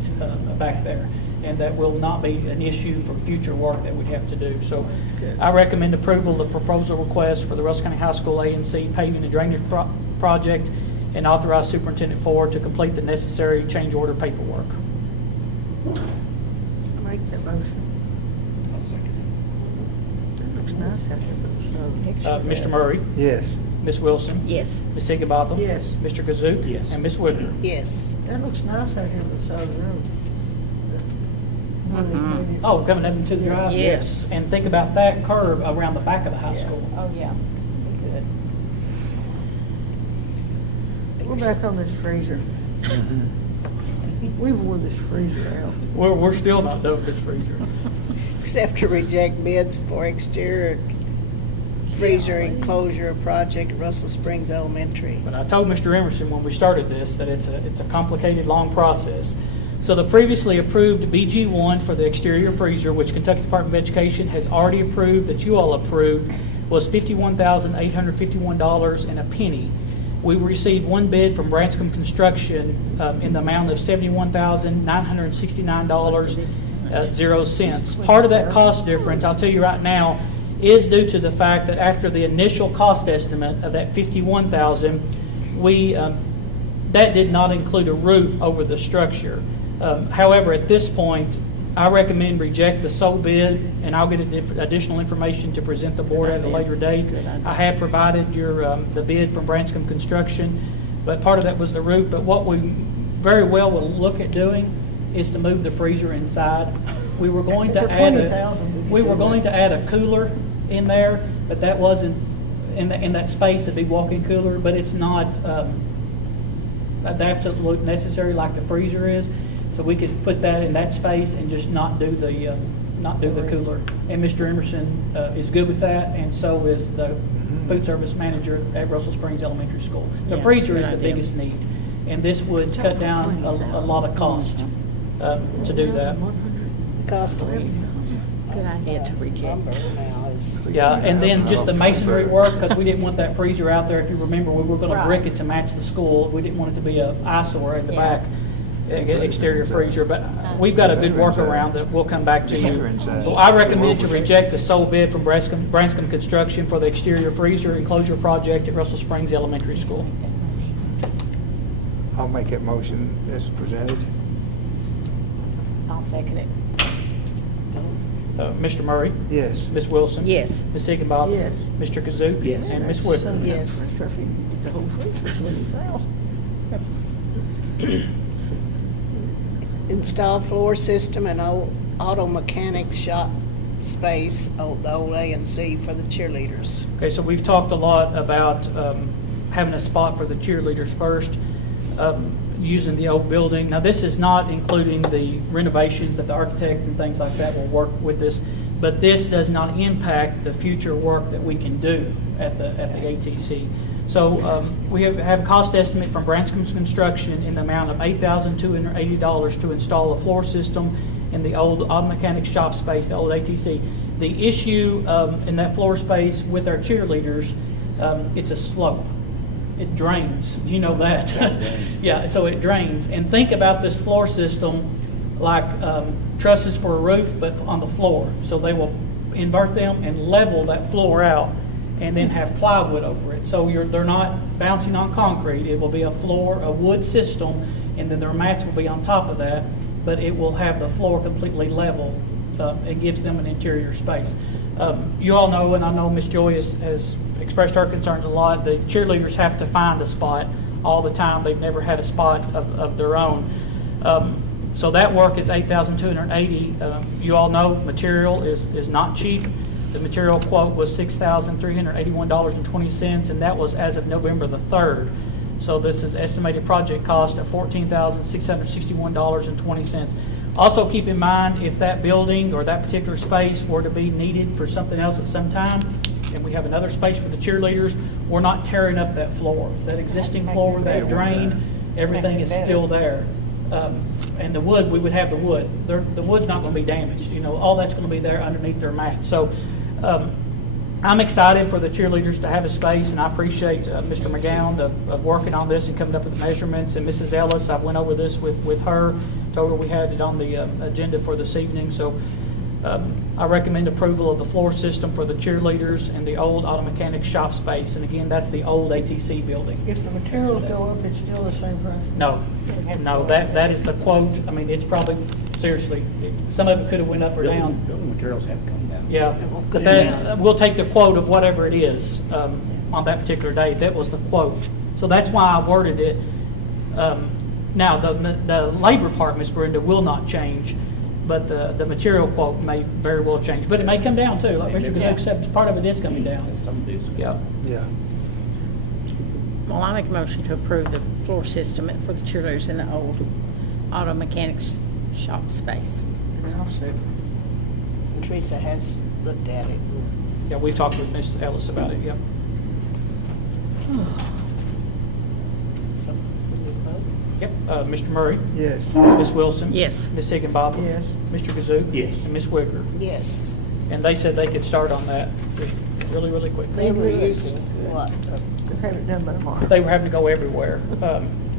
back there. And that will not be an issue for future work that we'd have to do. So I recommend approval of the proposal request for the Russell County High School ANC paving and drainage project, and authorize Superintendent Ford to complete the necessary change order paperwork. I make that motion. I'll second That looks nice out there, but it's Mr. Murray, Yes. Ms. Wilson, Yes. Ms. Higginbotham, Yes. Mr. Kazook, Yes. and Ms. Wicker. Yes. That looks nice out here on the side of the road. Oh, coming up into the drive? Yes. And think about that curve around the back of the high Yeah. school. Oh, yeah. Good. We're back on this freezer. We wore this freezer out. We're still not done with this freezer. Accept or reject bids for exterior freezer enclosure project at Russell Springs Elementary. But I told Mr. Emerson when we started this that it's a complicated, long process. So the previously approved BG1 for the exterior freezer, which Kentucky Department of Education has already approved, that you all approved, was $51,851 and a penny. We received one bid from Branscombe Construction in the amount of $71,969.00. Part of that cost difference, I'll tell you right now, is due to the fact that after the initial cost estimate of that $51,000, we That did not include a roof over the structure. However, at this point, I recommend reject the sole bid, and I'll get additional information to present the board at a later date. I have provided the bid from Branscombe Construction, but part of that was the roof. But what we very well will look at doing is to move the freezer inside. We were going to For add $20,000, we were going to add a cooler in there, but that wasn't in that space to be walk-in cooler. But it's not absolutely necessary like the freezer is. So we could put that in that space and just not do the cooler. And Mr. Emerson is good with that, and so is the food service manager at Russell Springs Elementary School. The freezer is the biggest need, and this would cut down a lot of cost to do that. The cost of Good idea to reject. lumber now is. Yeah, and then just the masonry work, because we didn't want that freezer out there. If you remember, we were going to brick it to match the school. We didn't want it to be an eyesore in the back. Exterior freezer, but we've got a good workaround that we'll come back to you. So I recommend to reject the sole bid from Branscombe Construction for the exterior freezer enclosure project at Russell Springs Elementary School. I'll make that motion as presented. I'll second it. Mr. Murray? Yes. Ms. Wilson? Yes. Ms. Higginbotham? Yes. Mr. Kazook? Yes. And Ms. Whitmer? Yes. The whole freezer, $20,000. Install floor system and auto mechanics shop space, the old A&C for the cheerleaders. Okay, so we've talked a lot about having a spot for the cheerleaders first, using the old building. Now, this is not including the renovations that the architect and things like that will work with this, but this does not impact the future work that we can do at the ATC. So we have a cost estimate from Branscombe Construction in the amount of $8,280 to install a floor system in the old auto mechanics shop space, the old ATC. The issue in that floor space with our cheerleaders, it's a slope. It drains. You know that. Yeah, so it drains. And think about this floor system like trusses for a roof, but on the floor. So they will invert them and level that floor out, and then have plywood over it. So they're not bouncing on concrete. It will be a wood system, and then their mats will be on top of that, but it will have the floor completely level. It gives them an interior space. You all know, and I know Ms. Joy has expressed her concerns a lot, the cheerleaders have to find a spot all the time. They've never had a spot of their own. So that work is $8,280. You all know material is not cheap. The material quote was $6,381.20, and that was as of November the 3rd. So this is estimated project cost of $14,661.20. Also keep in mind, if that building or that particular space were to be needed for something else at some time, and we have another space for the cheerleaders, we're not tearing up that floor. That existing floor, that drain, everything is still there. And the wood, we would have the wood. The wood's not going to be damaged. You know, all that's going to be there underneath their mat. So I'm excited for the cheerleaders to have a space, and I appreciate Mr. McGowan of working on this and coming up with the measurements. And Mrs. Ellis, I went over this with her, told her we had it on the agenda for this evening. So I recommend approval of the floor system for the cheerleaders and the old auto mechanics shop space. And again, that's the old ATC building. If the materials go up, it's still the same price? No, that is the quote. I mean, it's probably, seriously, some of it could have went up or down. Building materials have come down. Yeah, won't but go then down. we'll take the quote of whatever it is on that particular date. That was the quote. So that's why I worded it. Now, the labor part, Ms. Brenda, will not change, but the material quote may very well change. But it may come down too. Like Mr. Kazook said, part of it is coming down. Some do. Yeah. Yeah. Well, I make a motion to approve the floor system for the cheerleaders in the old auto mechanics shop space. And I'll second. And Teresa has looked at it. Yeah, we've talked with Ms. Ellis about it, yep. So, we vote. Yep, Mr. Murray, Yes. Ms. Wilson. Yes. Ms. Higginbotham. Yes. Mr. Kazook. Yes. And Ms. Wicker. Yes, And they said they could start on that just really, really quickly. they were using what? Have it done by tomorrow. They were having to go everywhere.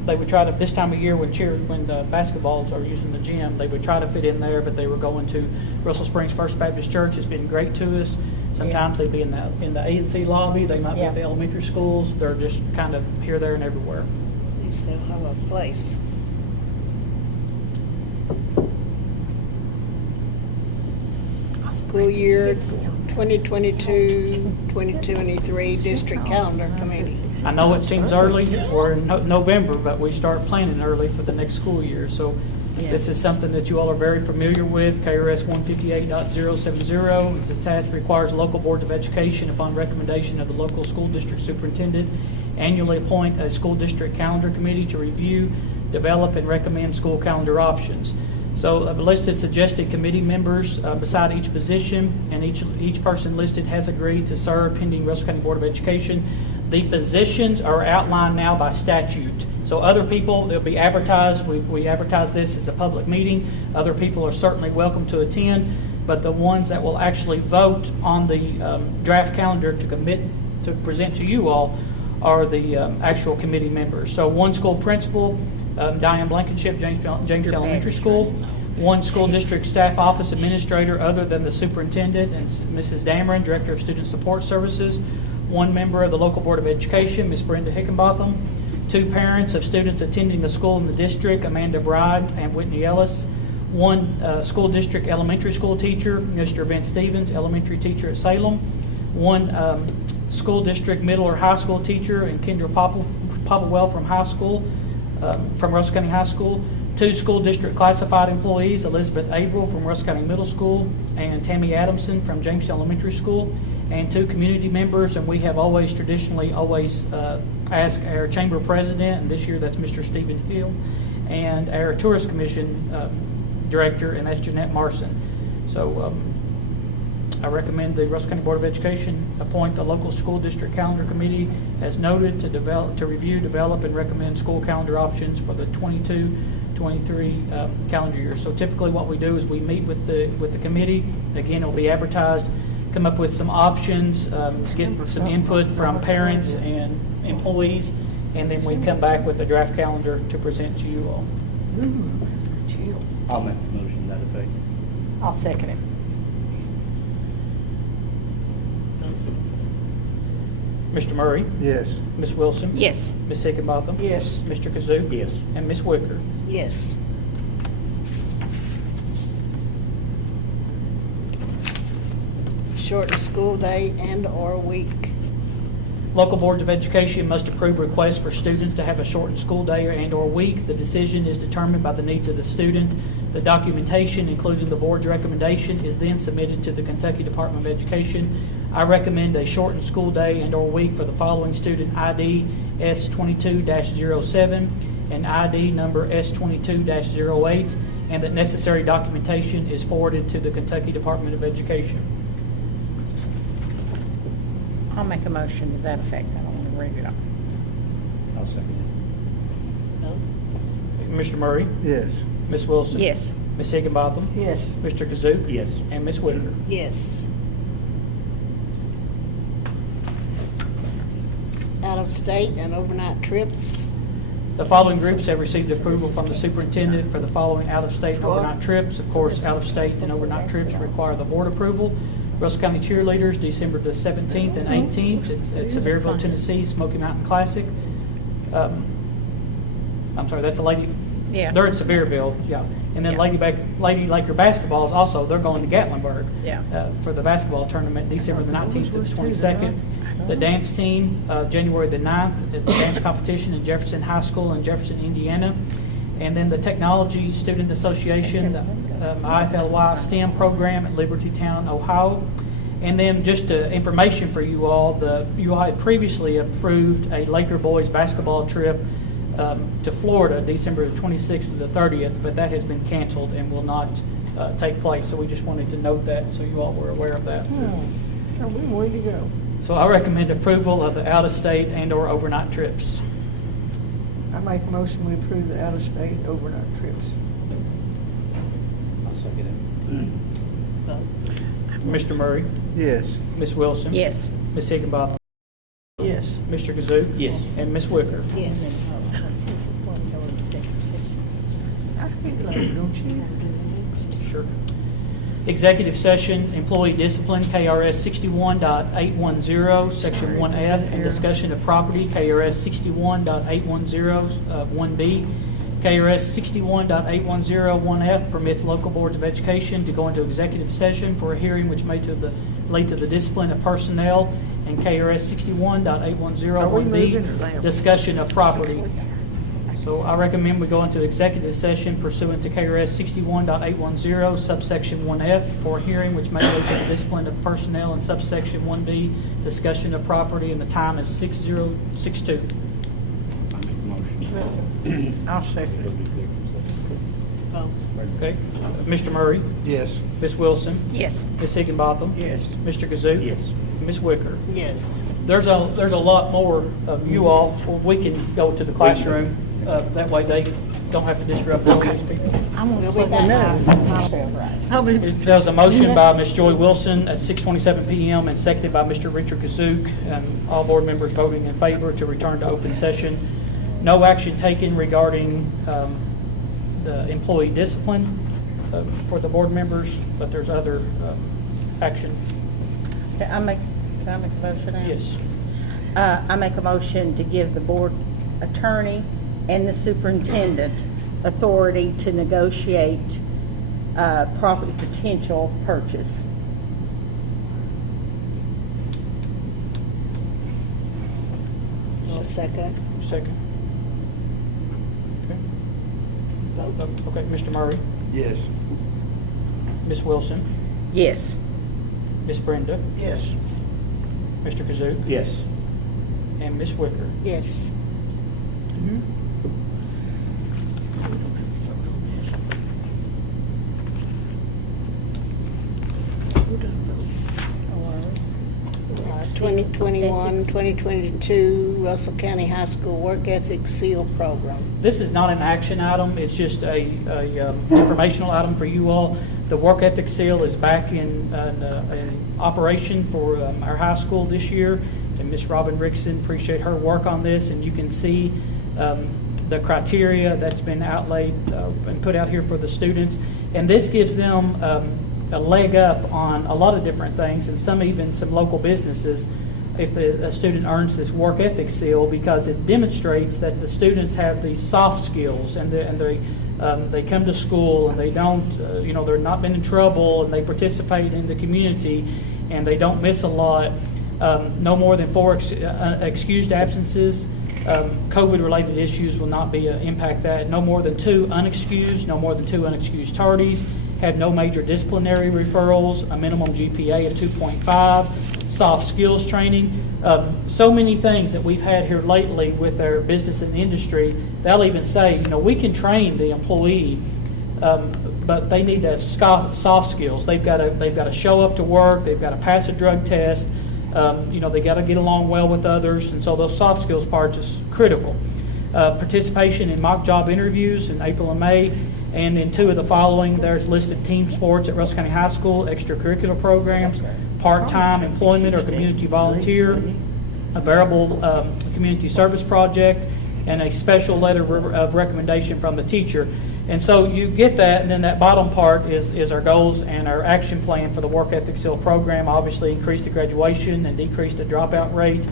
They would try to, this time of year when basketballs are using the gym, they would try to fit in there, but they were going to Russell Springs First Baptist Church. It's been great to us. Sometimes they'd be in the A&C lobby. They might be at the elementary schools. They're just kind of here, there, and everywhere. guess they'll have a place. School year 2022-2023 District Calendar Committee. I know it seems early, we're in November, but we start planning early for the next school year. So this is something that you all are very familiar with. KRS 158.070 is attached, requires local boards of education upon recommendation of the local school district superintendent annually appoint a school district calendar committee to review, develop, and recommend school calendar options. So I've listed suggested committee members beside each position, and each person listed has agreed to serve pending Russell County Board of Education. The positions are outlined now by statute. So other people, they'll be advertised. We advertise this as a public meeting. Other people are certainly welcome to attend, but the ones that will actually vote on the draft calendar to present to you all are the actual committee members. So one school principal, Diane Blankenship, James Elementary School. One school district staff office administrator other than the superintendent and Mrs. Dameron, Director of Student Support Services. One member of the local Board of Education, Ms. Brenda Hickenbotham. Two parents of students attending the school in the district, Amanda Bride and Whitney Ellis. One school district elementary school teacher, Mr. Vince Stevens, elementary teacher at Salem. One school district middle or high school teacher, and Kendra Popplewell from high school, from Russell County High School. Two school district classified employees, Elizabeth Averill from Russell County Middle School and Tammy Adamson from Jamestown Elementary School. And two community members, and we have traditionally always asked our chamber president, and this year that's Mr. Stephen Hill, and our Tourist Commission director, and that's Jeanette Marson. So I recommend the Russell County Board of Education appoint the local school district calendar committee as noted to review, develop, and recommend school calendar options for the 22-23 calendar year. So typically what we do is we meet with the committee. Again, it'll be advertised, come up with some options, get some input from parents and employees, and then we come back with a draft calendar to present to you all. I'll make the motion to that effect. I'll second it. Mr. Murray, Yes. Ms. Wilson, Yes. Ms. Higginbotham, Yes. Mr. Kazook, Yes. and Ms. Wicker. Yes. Shorten school day and/or week. Local boards of education must approve requests for students to have a shortened school day and/or week. The decision is determined by the needs of the student. The documentation, including the board's recommendation, is then submitted to the Kentucky Department of Education. I recommend a shortened school day and/or week for the following student: ID S22-07 and ID number S22-08, and that necessary documentation is forwarded to the Kentucky Department of Education. I'll make a motion to that effect. I don't want to read it off. I'll second Mr. Murray, Yes. Ms. Wilson, Yes. Ms. Higginbotham, Yes. Mr. Kazook, it. Yes. and Ms. Wicker. Yes. Out of state and overnight trips. The following groups have received approval from the superintendent for the following out-of-state and overnight trips. Of course, out-of-state and overnight trips require the board approval. Russell County Cheerleaders, December the 17th and 18th at Sevierville, Tennessee, Smoky Mountain Classic. I'm sorry, that's a lady. Yeah. They're at Sevierville, yeah. And then Yeah. Lady Laker basketball is also, they're going to Gatlinburg. Yeah. For the basketball tournament, December the 19th to the 22nd. The dance team, January the 9th, at the dance competition in Jefferson High School in Jefferson, Indiana. And then the Technology Student Association, the IFLY STEM program at Libertytown, Ohio. And then just information for you all, you all had previously approved a Laker boys basketball trip to Florida, December the 26th to the 30th, but that has been canceled and will not take place. So we just wanted to note that so you all were aware of that. Oh, where'd you go? So I recommend approval of the out-of-state and/or overnight trips. I make a motion we approve the out-of-state overnight trips. I'll second it. Mr. Murray, Yes. Ms. Wilson, Yes. Ms. Higginbotham, Yes. Mr. Kazook, Yes. and Ms. Wicker. Yes. I hate Laker, don't you? Sure. Executive session, employee discipline, KRS 61.810, Section 1F, and discussion of property, KRS 61.810, 1B. KRS 61.810, 1F permits local boards of education to go into executive session for a hearing which may lead to the discipline of personnel, and KRS 61.810, Are we moving or 1B, down? discussion of property. So I recommend we go into executive session pursuant to KRS 61.810, subsection 1F, for a hearing which may lead to the discipline of personnel, and subsection 1B, discussion of property, and the time is 6:62. I make a motion. I'll second Okay? Mr. Murray? Yes. Ms. Wilson? Yes. Ms. Higginbotham? it. Yes. Mr. Kazook? Yes. Ms. Wicker? Yes. There's a lot more of you all. We can go to the classroom. That way they don't have to disrupt all these people. I'm We'll going be to back. There was a motion by Ms. Joy Wilson at 6:27 p.m. and seconded by Mr. Richard Kazook, and all board members voting in favor to return to open session. No action taken regarding the employee discipline for the board members, but there's other action. Can I make a motion now? Yes. I make a motion to give the board attorney and the superintendent authority to negotiate property potential purchase. I'll second. Second. Okay, Mr. Murray, Yes. Ms. Wilson, Yes. Ms. Brenda, Yes. Mr. Kazook, Yes. and Ms. Wicker. Yes. Oh, 2021, 2022 Russell County High School Work Ethic SEAL Program. This is not an action item, it's just a informational item for you all. The work ethic seal is back in operation for our high school this year, and Ms. Robin Rickson, appreciate her work on this, and you can see the criteria that's been outlaid and put out here for the students. And this gives them a leg up on a lot of different things, and some local businesses, if a student earns this work ethic seal, because it demonstrates that the students have these soft skills, and they come to school and they don't, they're not been in trouble, and they participate in the community, and they don't miss a lot. No more than 4 excused absences. COVID-related issues will not be impact that. No more than 2 unexcused. No more than 2 unexcused tardies. Had no major disciplinary referrals. A minimum GPA of 2.5. Soft skills training. So many things that we've had here lately with our business and industry. They'll even say, we can train the employee, but they need to have soft skills. They've got to show up to work. They've got to pass a drug test. They got to get along well with others, and so those soft skills parts is critical. Participation in mock job interviews in April and May, and in 2 of the following, there's listed team sports at Russell County High School, extracurricular programs, part-time employment or community volunteer, a variable community service project, and a special letter of recommendation from the teacher. And so you get that, and then that bottom part is our goals and our action plan for the Work Ethic SEAL program. Obviously, increase the graduation and decrease the dropout rate,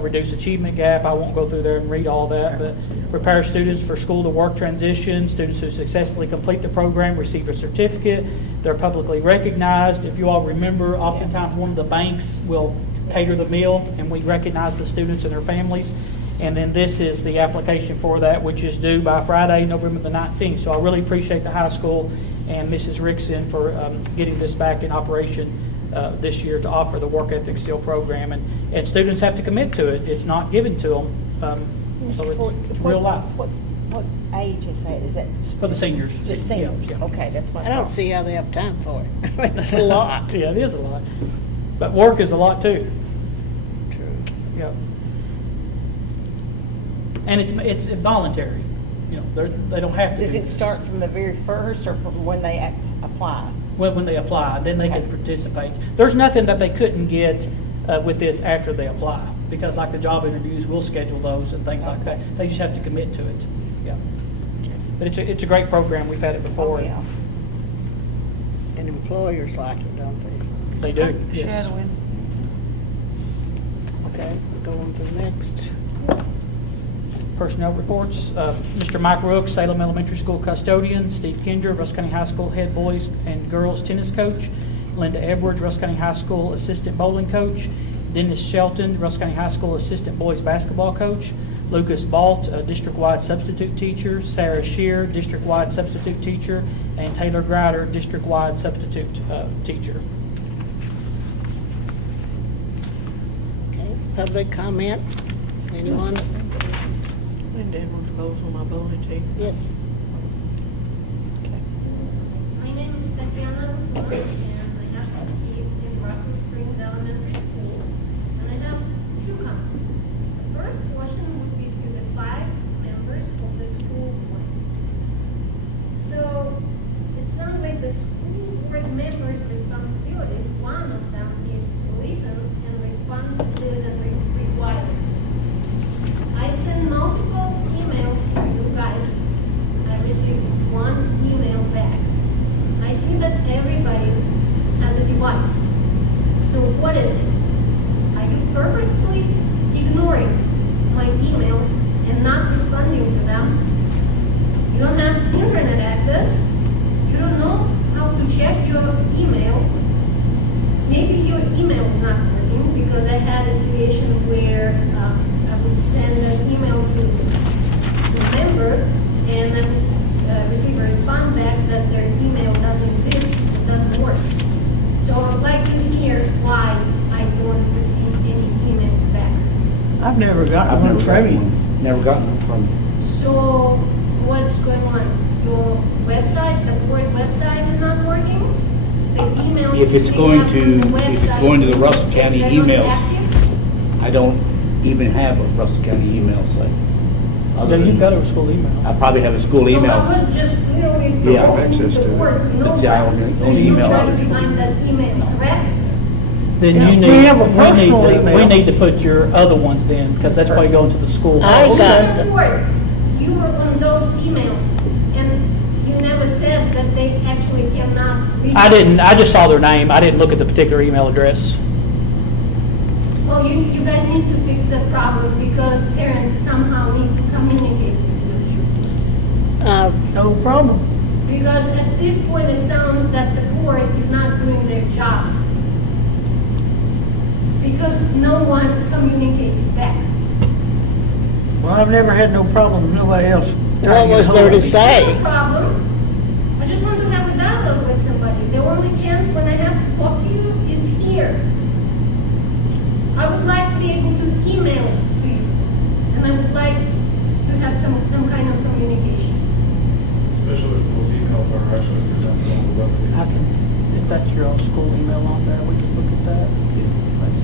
reduce achievement gap. I won't go through there and read all that, but prepare students for school to work transition. Students who successfully complete the program receive a certificate. They're publicly recognized. If you all remember, oftentimes one of the banks will cater the meal, and we recognize the students and their families. And then this is the application for that, which is due by Friday, November the 19th. So I really appreciate the high school and Mrs. Rickson for getting this back in operation this year to offer the Work Ethic SEAL program. And students have to commit to it. It's not given to them. So it's real life. What age is that? Is that For the seniors. The seniors. Yeah. Okay, that's my I don't see how they have time for it. It's a lot. Yeah, it is a lot. But work is a lot too. True. Yeah. And it's voluntary. They don't have to. Does do it this. start from the very first or from when they apply? Well, when they apply, then they can participate. There's nothing that they couldn't get with this after they apply, because like the job interviews, we'll schedule those and things like that. They just have to commit to it. Yeah. But it's a great program. We've had it before. Oh, yeah. And employers like it, don't they? They do, yes. Shadowing. Okay, go on to the next. Personnel reports. Mr. Mike Rook, Salem Elementary School custodian. Steve Kinder, Russ County High School head boys and girls tennis coach. Linda Edwards, Russ County High School assistant bowling coach. Dennis Shelton, Russ County High School assistant boys basketball coach. Lucas Balt, a district-wide substitute teacher. Sarah Shear, district-wide substitute teacher. And Taylor Grider, district-wide substitute teacher. Okay, public comment? Anyone? Linda Edwards goes on my bowling team. Yes. My name is Tatiana Flores, and I have some kids in Russell Springs Elementary School. And I have two comments. The first question would be to the 5 members of the school board. So it sounds like the school board members' responsibilities, one of them is to listen and respond to citizen requires. I sent multiple emails to you guys. I received one email back. I see that everybody has a device. So what is it? Are you purposefully ignoring my emails and not responding to them? You don't have internet access. You don't know how to check your email. Maybe your email is not working because I had a situation where I would send an email to a member and then receive a response back that their email doesn't exist, it doesn't work. So I would like to hear why I don't receive any emails back. I've never gotten one from you. Never gotten one from you. So what's going on? Your website, the board website is not working? The emails If it's they going have to, from the if it's website, going to the Russell they- County they're not emails, active? I don't even have a Russell County email site. Yeah, you've got a school email. I probably have a school No, I email. was just literally Yeah. promoting Access the to it. board. No That's the only there's email no I trying was- behind that email, correct? Then Yeah, you we need, have a personal we email. need to put your other ones then, because that's probably going to the school. I You got said the word. You were on those emails, and you never said that they actually cannot reach. I didn't, I just saw their name. I didn't look at the particular email address. Well, you guys need to fix that problem because parents somehow need to communicate with you. No problem. Because at this point, it sounds that the board is not doing their job. Because no one communicates back. Well, I've never had no problem with nobody else. What trying to was get there hold to of me. say? No problem. I just want to have a dialogue with somebody. The only chance when I have to talk to you is here. I would like to be able to email it to you. And I would like to have some kind of communication. Especially if those emails are actually presented on the web. I can, if that's your own school email on there, we can look at that.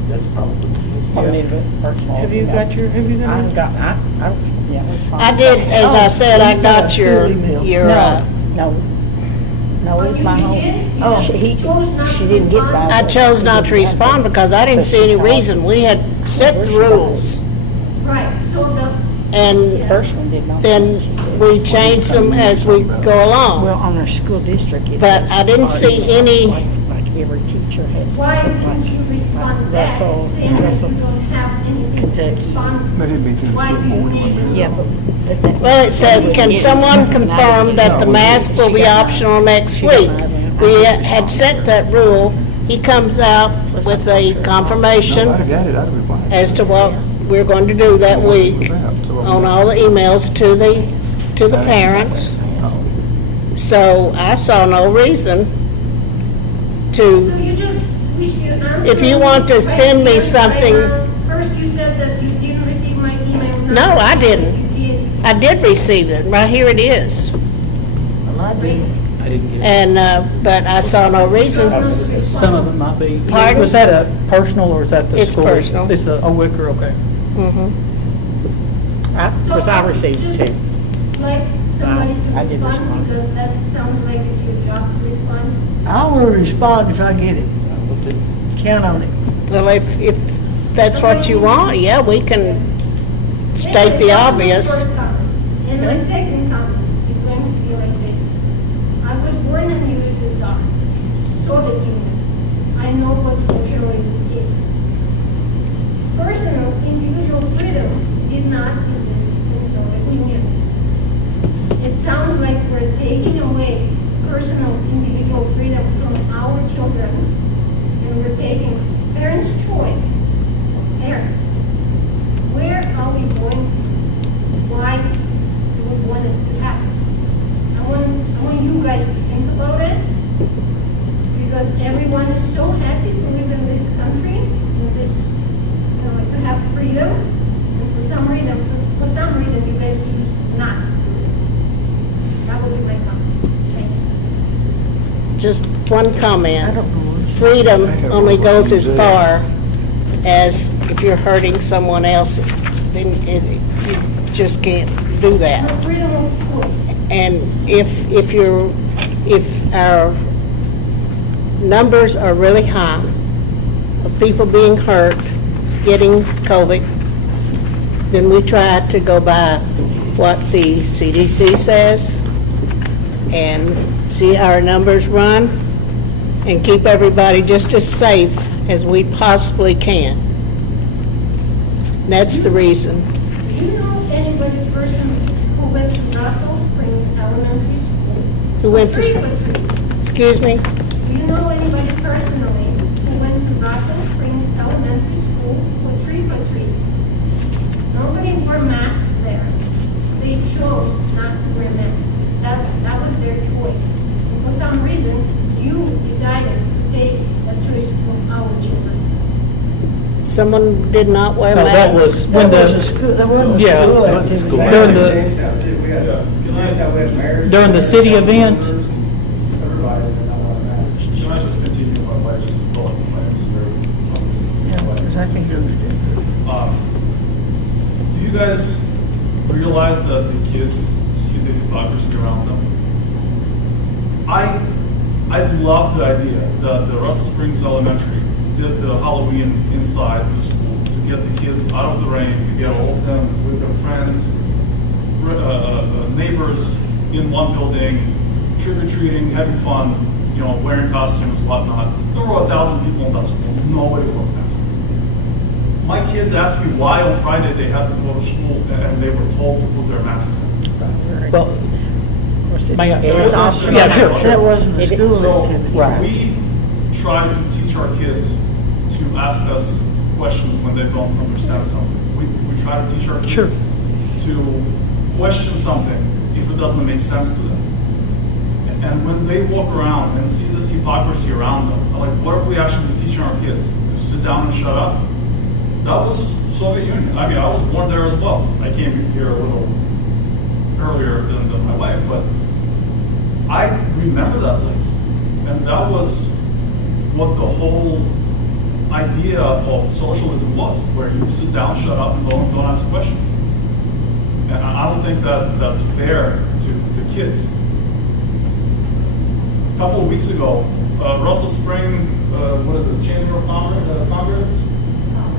That's probably. Probably need a bit personal. Have you got your, I've got, yeah. it's fine. I did, as I said, I you got a got your, school email. No, no, it's you my own. did? You Oh, chose not she to didn't get respond? back. I chose not to respond because I didn't see any reason. We had set the rules. Right, so the, And First one did not. then we changed them as we go Well, along. on our school district. it But is I didn't see any- Like every teacher has. why didn't you respond back Russell, saying that Russell, you don't have anything to Kentucky. respond But it'd be through the Why school do you board. need wouldn't it? Yeah, but that's. Well, it says, can someone confirm that the mask will be optional next week? We had set that rule. He comes out with a No, confirmation I'd have got it, I'd have replied. as to what we're going to do that week on all the emails to the parents. So I saw no reason So to, you just switched your answer? If you want to right send me here, something- right now? First you said that you didn't receive my email. No, Now I you didn't. did. I did receive it. Right here it is. Well, I did. I didn't get it. And, but I saw no reason. Some of it might be. Pardon? Was that a personal or is that the It's school? personal. It's a Wicker, okay. Mhm. Because I would received just two. like somebody I to did respond respond. because that sounds like it's your job to respond. I will respond if I get it. Count on it. Well, if that's what you want, yeah, we can state the That was my obvious. first comment. And my second comment is going to be like this. I was born in USSR. Soviet Union. I know what socialism is. Personal individual freedom did not exist in Soviet Union. It sounds like we're taking away personal individual freedom from our children, and we're taking parents' choice. Parents, where are we going to? Why do we want it to happen? I want you guys to think about it, because everyone is so happy to live in this country, in this, to have freedom, and for some reason, you guys choose not to do it. That would be my comment. Thanks. Just one I comment. don't know. Freedom only goes as far as if you're hurting someone else, then you just can't do that. No freedom of choice. And if our numbers are really high of people being hurt, getting COVID, then we try to go by what the CDC says and see how our numbers run and keep everybody just as safe as we possibly can. That's the reason. Do you know anybody personally who went to Russell Springs Elementary School? Who went to, Trick or treat? excuse me? Do you know anybody personally who went to Russell Springs Elementary School for trick or treat? Nobody wore masks there. They chose not to wear masks. That was their choice. And for some reason, you decided to take that choice from our children. Someone did not wear No, that masks. was when That wasn't school, that wasn't Yeah. school That activity. wasn't school. During the city event. Can I just continue my wife's bullet points Yeah, because I think you're Do you guys realize that the kids see the hypocrisy around them? I love the idea that the Russell Springs Elementary did the Halloween inside the school to get the kids out of the rain, to get all of them with their friends, neighbors in one building, trick-or-treating, having fun, wearing costumes, whatnot. There were 1,000 people in that school. Nobody wore masks. My kids asked me why on Friday they had to go to school and they were told to put their masks on. Well, Of course, May I- it's optional. Yeah, sure. That wasn't a school So activity. we try to teach our kids to ask us questions when they don't understand something. We try to teach our kids Sure. to question something if it doesn't make sense to them. And when they walk around and see this hypocrisy around them, I'm like, what are we actually teaching our kids? To sit down and shut up? That was Soviet Union. I mean, I was born there as well. I came here a little earlier than my wife, but I remember that place. And that was what the whole idea of socialism was, where you sit down, shut up, and don't ask questions. And I don't think that that's fair to the kids. A couple of weeks ago, Russell Spring, Chamber of Commerce?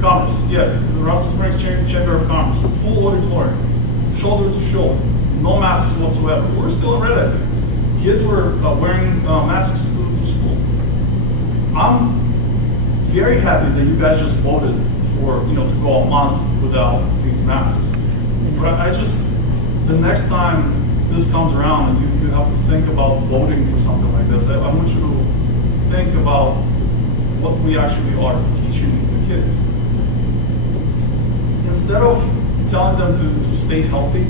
Commerce, yeah, the Russell Springs Chamber of Commerce, full auditorium, shoulder to shoulder, no masks whatsoever. We're still in red, I think. Kids were wearing masks to school. I'm very happy that you guys just voted for, to go a month without these masks. But I just, the next time this comes around and you have to think about voting for something like this, I want you to think about what we actually are teaching the kids. Instead of telling them to stay healthy,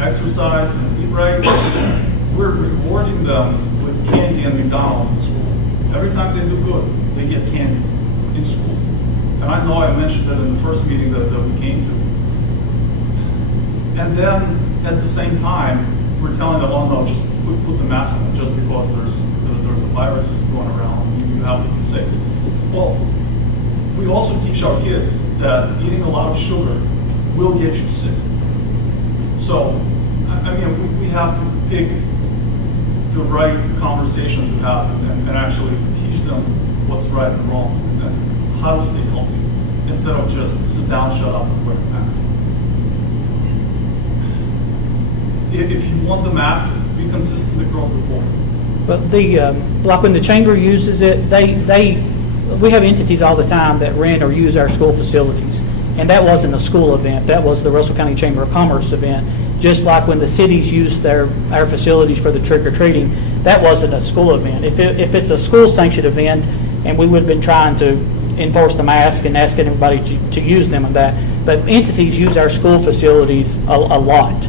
exercise, and eat right, we're rewarding them with candy and McDonald's in school. Every time they do good, they get candy in school. And I know I mentioned that in the first meeting that we came to. And then, at the same time, we're telling them, oh no, just put the mask on just because there's a virus going around. You have to be safe. Well, we also teach our kids that eating a lot of sugar will get you sick. So, I mean, we have to pick the right conversation to have and actually teach them what's right and wrong and how to stay healthy instead of just sit down, shut up, and wear a mask. If you want the mask, be consistent across the board. But like when the chamber uses it, we have entities all the time that rent or use our school facilities. And that wasn't a school event, that was the Russell County Chamber of Commerce event. Just like when the cities use our facilities for the trick or treating, that wasn't a school event. If it's a school sanctioned event, and we would have been trying to enforce the mask and asking everybody to use them and that, but entities use our school facilities a lot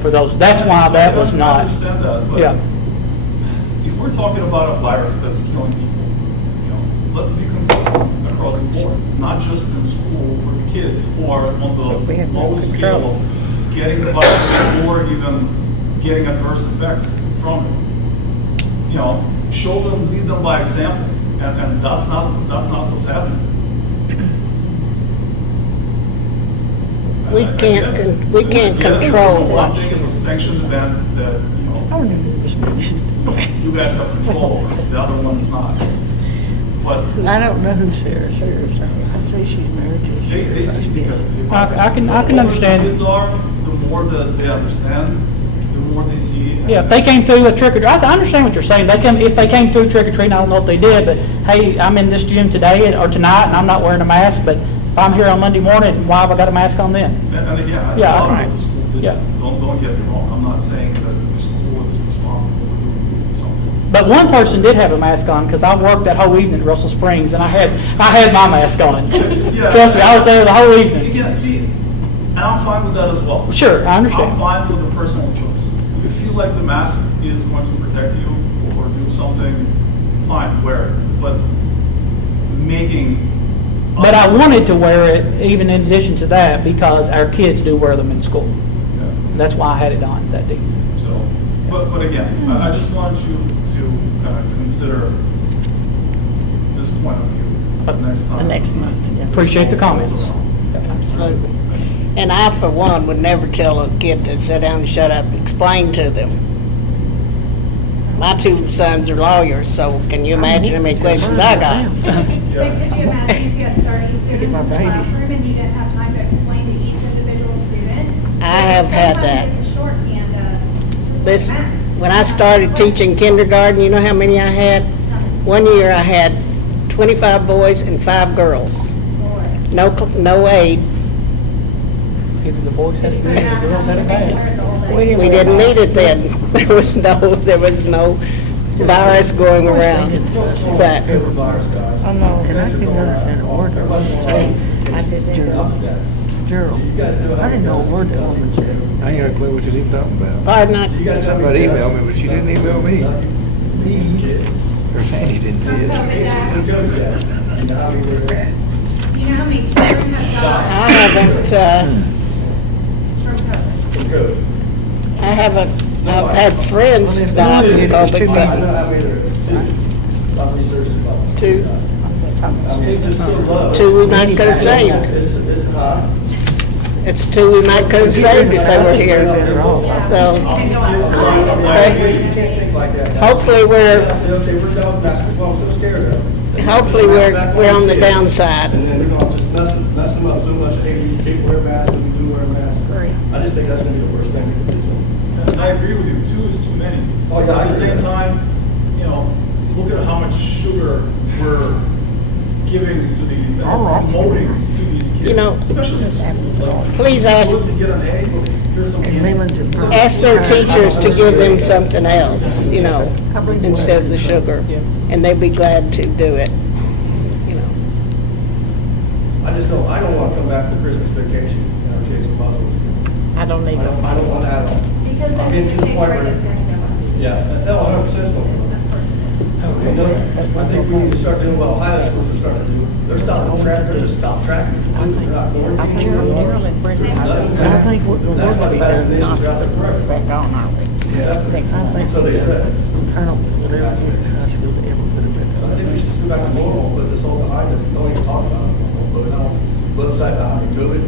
for those. That's why that was not. I understand that, but Yeah. if we're talking about a virus that's killing people, let's be consistent across the board, not just in school for the kids who are on the lowest scale of getting the virus or even getting adverse effects from it. Show them, lead them by example, and that's not what's happening. We can't control One what. thing is a sanctioned event that you guys have control over. The other one's not. But I don't know who Sarah's here. I say she's married. they see because I can the understand. kids are, the more that they understand, the more they see. Yeah, if they came through with trick or treat, I understand what you're saying. If they came through trick or treating, I don't know if they did, but hey, I'm in this gym today or tonight, and I'm not wearing a mask. But if I'm here on Monday morning, why have I got a mask on then? And again, Yeah, I don't right. know the school did. Yeah. Don't get me wrong. I'm not saying that the school is responsible for doing something. But one person did have a mask on because I worked that whole evening at Russell Springs, and I had my mask on. Yeah. Trust me, I was there the whole evening. Again, see, and I'm fine with that as well. Sure, I understand. I'm fine for the personal choice. If you feel like the mask is going to protect you or do something, fine, wear it. But making... But I wanted to wear it even in addition to that because our kids do wear them in school. Yeah. That's why I had it on that day. So, but again, I just want you to kind of consider this point of view next time. The next month, yeah. Appreciate the comments. Absolutely. And I, for one, would never tell a kid to sit down and shut up. Explain to them. My two sons are lawyers, so can you imagine how many questions I got? But could you imagine if you had 30 students in the classroom and you didn't have time to explain to each individual student? I have had that. The shorthand of This, when I started teaching kindergarten, you know how many I had? One year I had 25 boys and 5 girls. No aid. Either the boys had it good or the girls had it bad. We didn't need it then. There was no virus going around. But I know, and I can understand a word of it. I did Gerald. I didn't know a word that woman said. I ain't got a clue what she's even talking about. pardon, I, Somebody emailed me, but she didn't email me. Or Sandy didn't see it. You know how many children have died I haven't. from COVID? I've had friends die from COVID, but two we might could have saved. It's two we might could have saved if they were here. So, hopefully we're on the downside. And then they're gonna just mess them up so much, hey, we can't wear masks, we do wear masks. I just think that's gonna be the worst thing we can do to them. And I agree with you, 2 is too many. Oh, yeah, I At the agree. same time, look at how much sugar we're giving to these, and promoting to these kids. You know, especially in schools. Like, please ask- look to get an A, look, here's some A. Ask their teachers to give them something else, instead of the sugar, and they'd be glad to do it. I don't wanna come back from Christmas vacation and our kids are puzzled. I don't need I don't want that at all. Because I've then been the to the case point rate where, is gonna go up. yeah, no, 100% going I think we need to start doing what Ohio schools are starting to do. They're stop tracking completely. They're not quarantining. I think what we're That's why the going to vaccinations are out there forever. back on, aren't we? Yeah. So they said. I don't think we'll ever get high school to ever put it I back. think we should just go back to normal, put this all behind us, don't even talk about it. We'll put it on website, COVID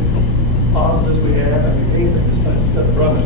positives we had, anything, just kind of stuff from it.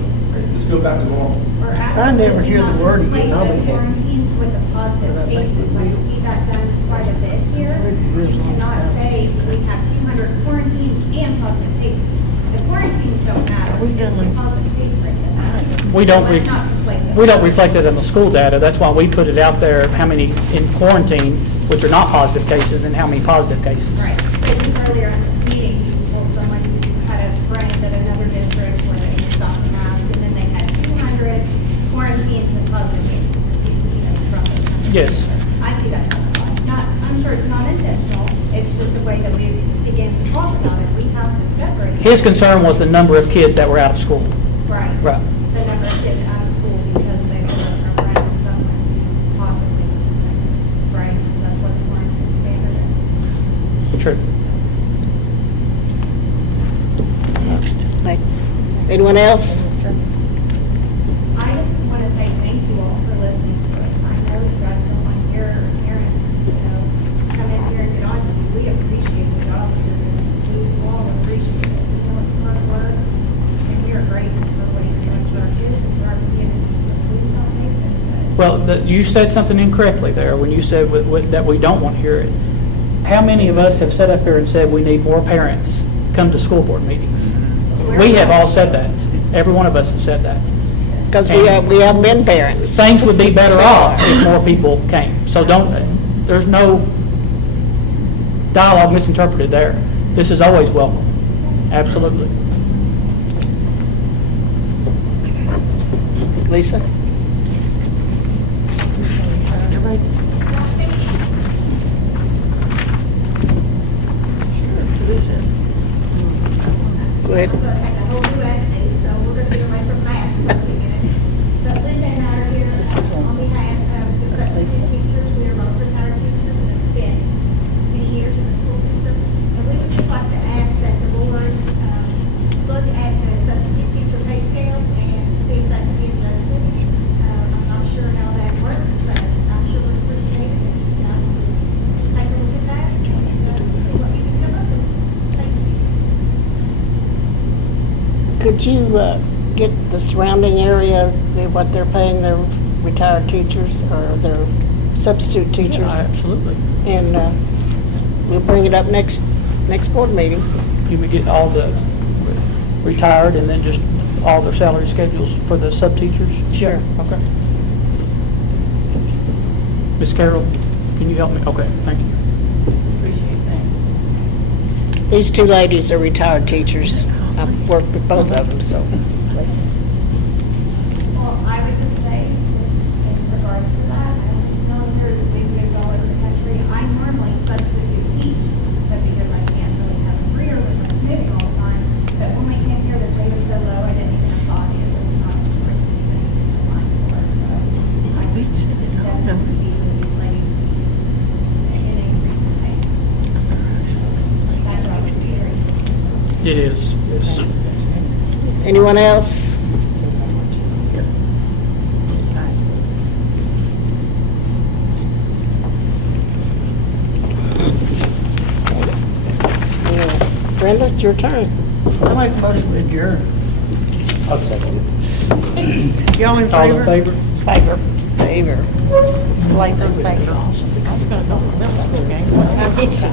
Just go back to normal. Or I never hear the word again, actually I'll be conflate the happy. quarantines with the positive cases. I see that done quite a bit here. You cannot say we have 200 quarantines and positive cases. The quarantines don't matter. We It's the done- positive case rate that matters. We don't So let's re- not conflate those. we don't reflect it on the school data. That's why we put it out there, how many in quarantine, which are not positive cases, and how many positive cases. Right. But just earlier in this meeting, you told someone who had a friend at another district where they stopped the mask, and then they had 200 quarantines and positive cases, from those countries. Yes. I see that. I'm sure it's not intentional. It's just a way that we begin to talk about it. We have to separate. His concern was the number of kids that were out of school. Right. Right. The number of kids out of school because they were around someone who possibly was infected. Right. That's what the quarantine standard is. True. Like, anyone else? I just want to say thank you all for listening to us. I know you guys don't want to hear parents, come in here and get on to you. We appreciate the job that you're doing. We all appreciate it. We know it's hard work, and we are grateful for what you're doing for our kids and for our community. So please don't take this as. Well, you said something incorrectly there when you said that we don't want to hear it. How many of us have sat up here and said we need more parents come to school board meetings? We have all said that. Every one of us have said that. Because we have been parents. Things would be better off if more people came. So there's no dialogue misinterpreted there. This is always welcome. Absolutely. Lisa? Go ahead. We're going to take a whole new avenue, so we're going to get away from masks for a few minutes. But Linda and I are here on behalf of the substitute teachers. We are both retired teachers and have spent many years in the school system. And we would just like to ask that the board look at the substitute teacher pay scale and see if that can be adjusted. I'm not sure how that works, but I sure would appreciate it if you guys would just take a look at that and see what you can come up with. Thank you. Could you get the surrounding area, what they're paying their retired teachers or their substitute teachers? Yeah, absolutely. And we'll bring it up next board meeting. You would get all the retired and then just all their salary schedules for the sub-teachers? Sure. Okay. Ms. Carroll, can you help me? Okay, thank you. Appreciate that. These two ladies are retired teachers. I've worked with both of them, so. Well, I would just say, just in regards to that, I know it's military, that we've moved all over the country. I normally substitute teach, but because I can't really have a career with my smithing all the time, but when I came here, the rate was so low, I didn't even have thought it was not worth even applying for. So I would definitely see these ladies an increase in pay. That's what I would reiterate. It is. Yes. Anyone else? Brenda, it's your turn. I make a motion to adjourn. I'll second it. Y'all in All in favor? favor? Favor. Like, favor. Awesome. I was gonna go to the middle school game. What time is it?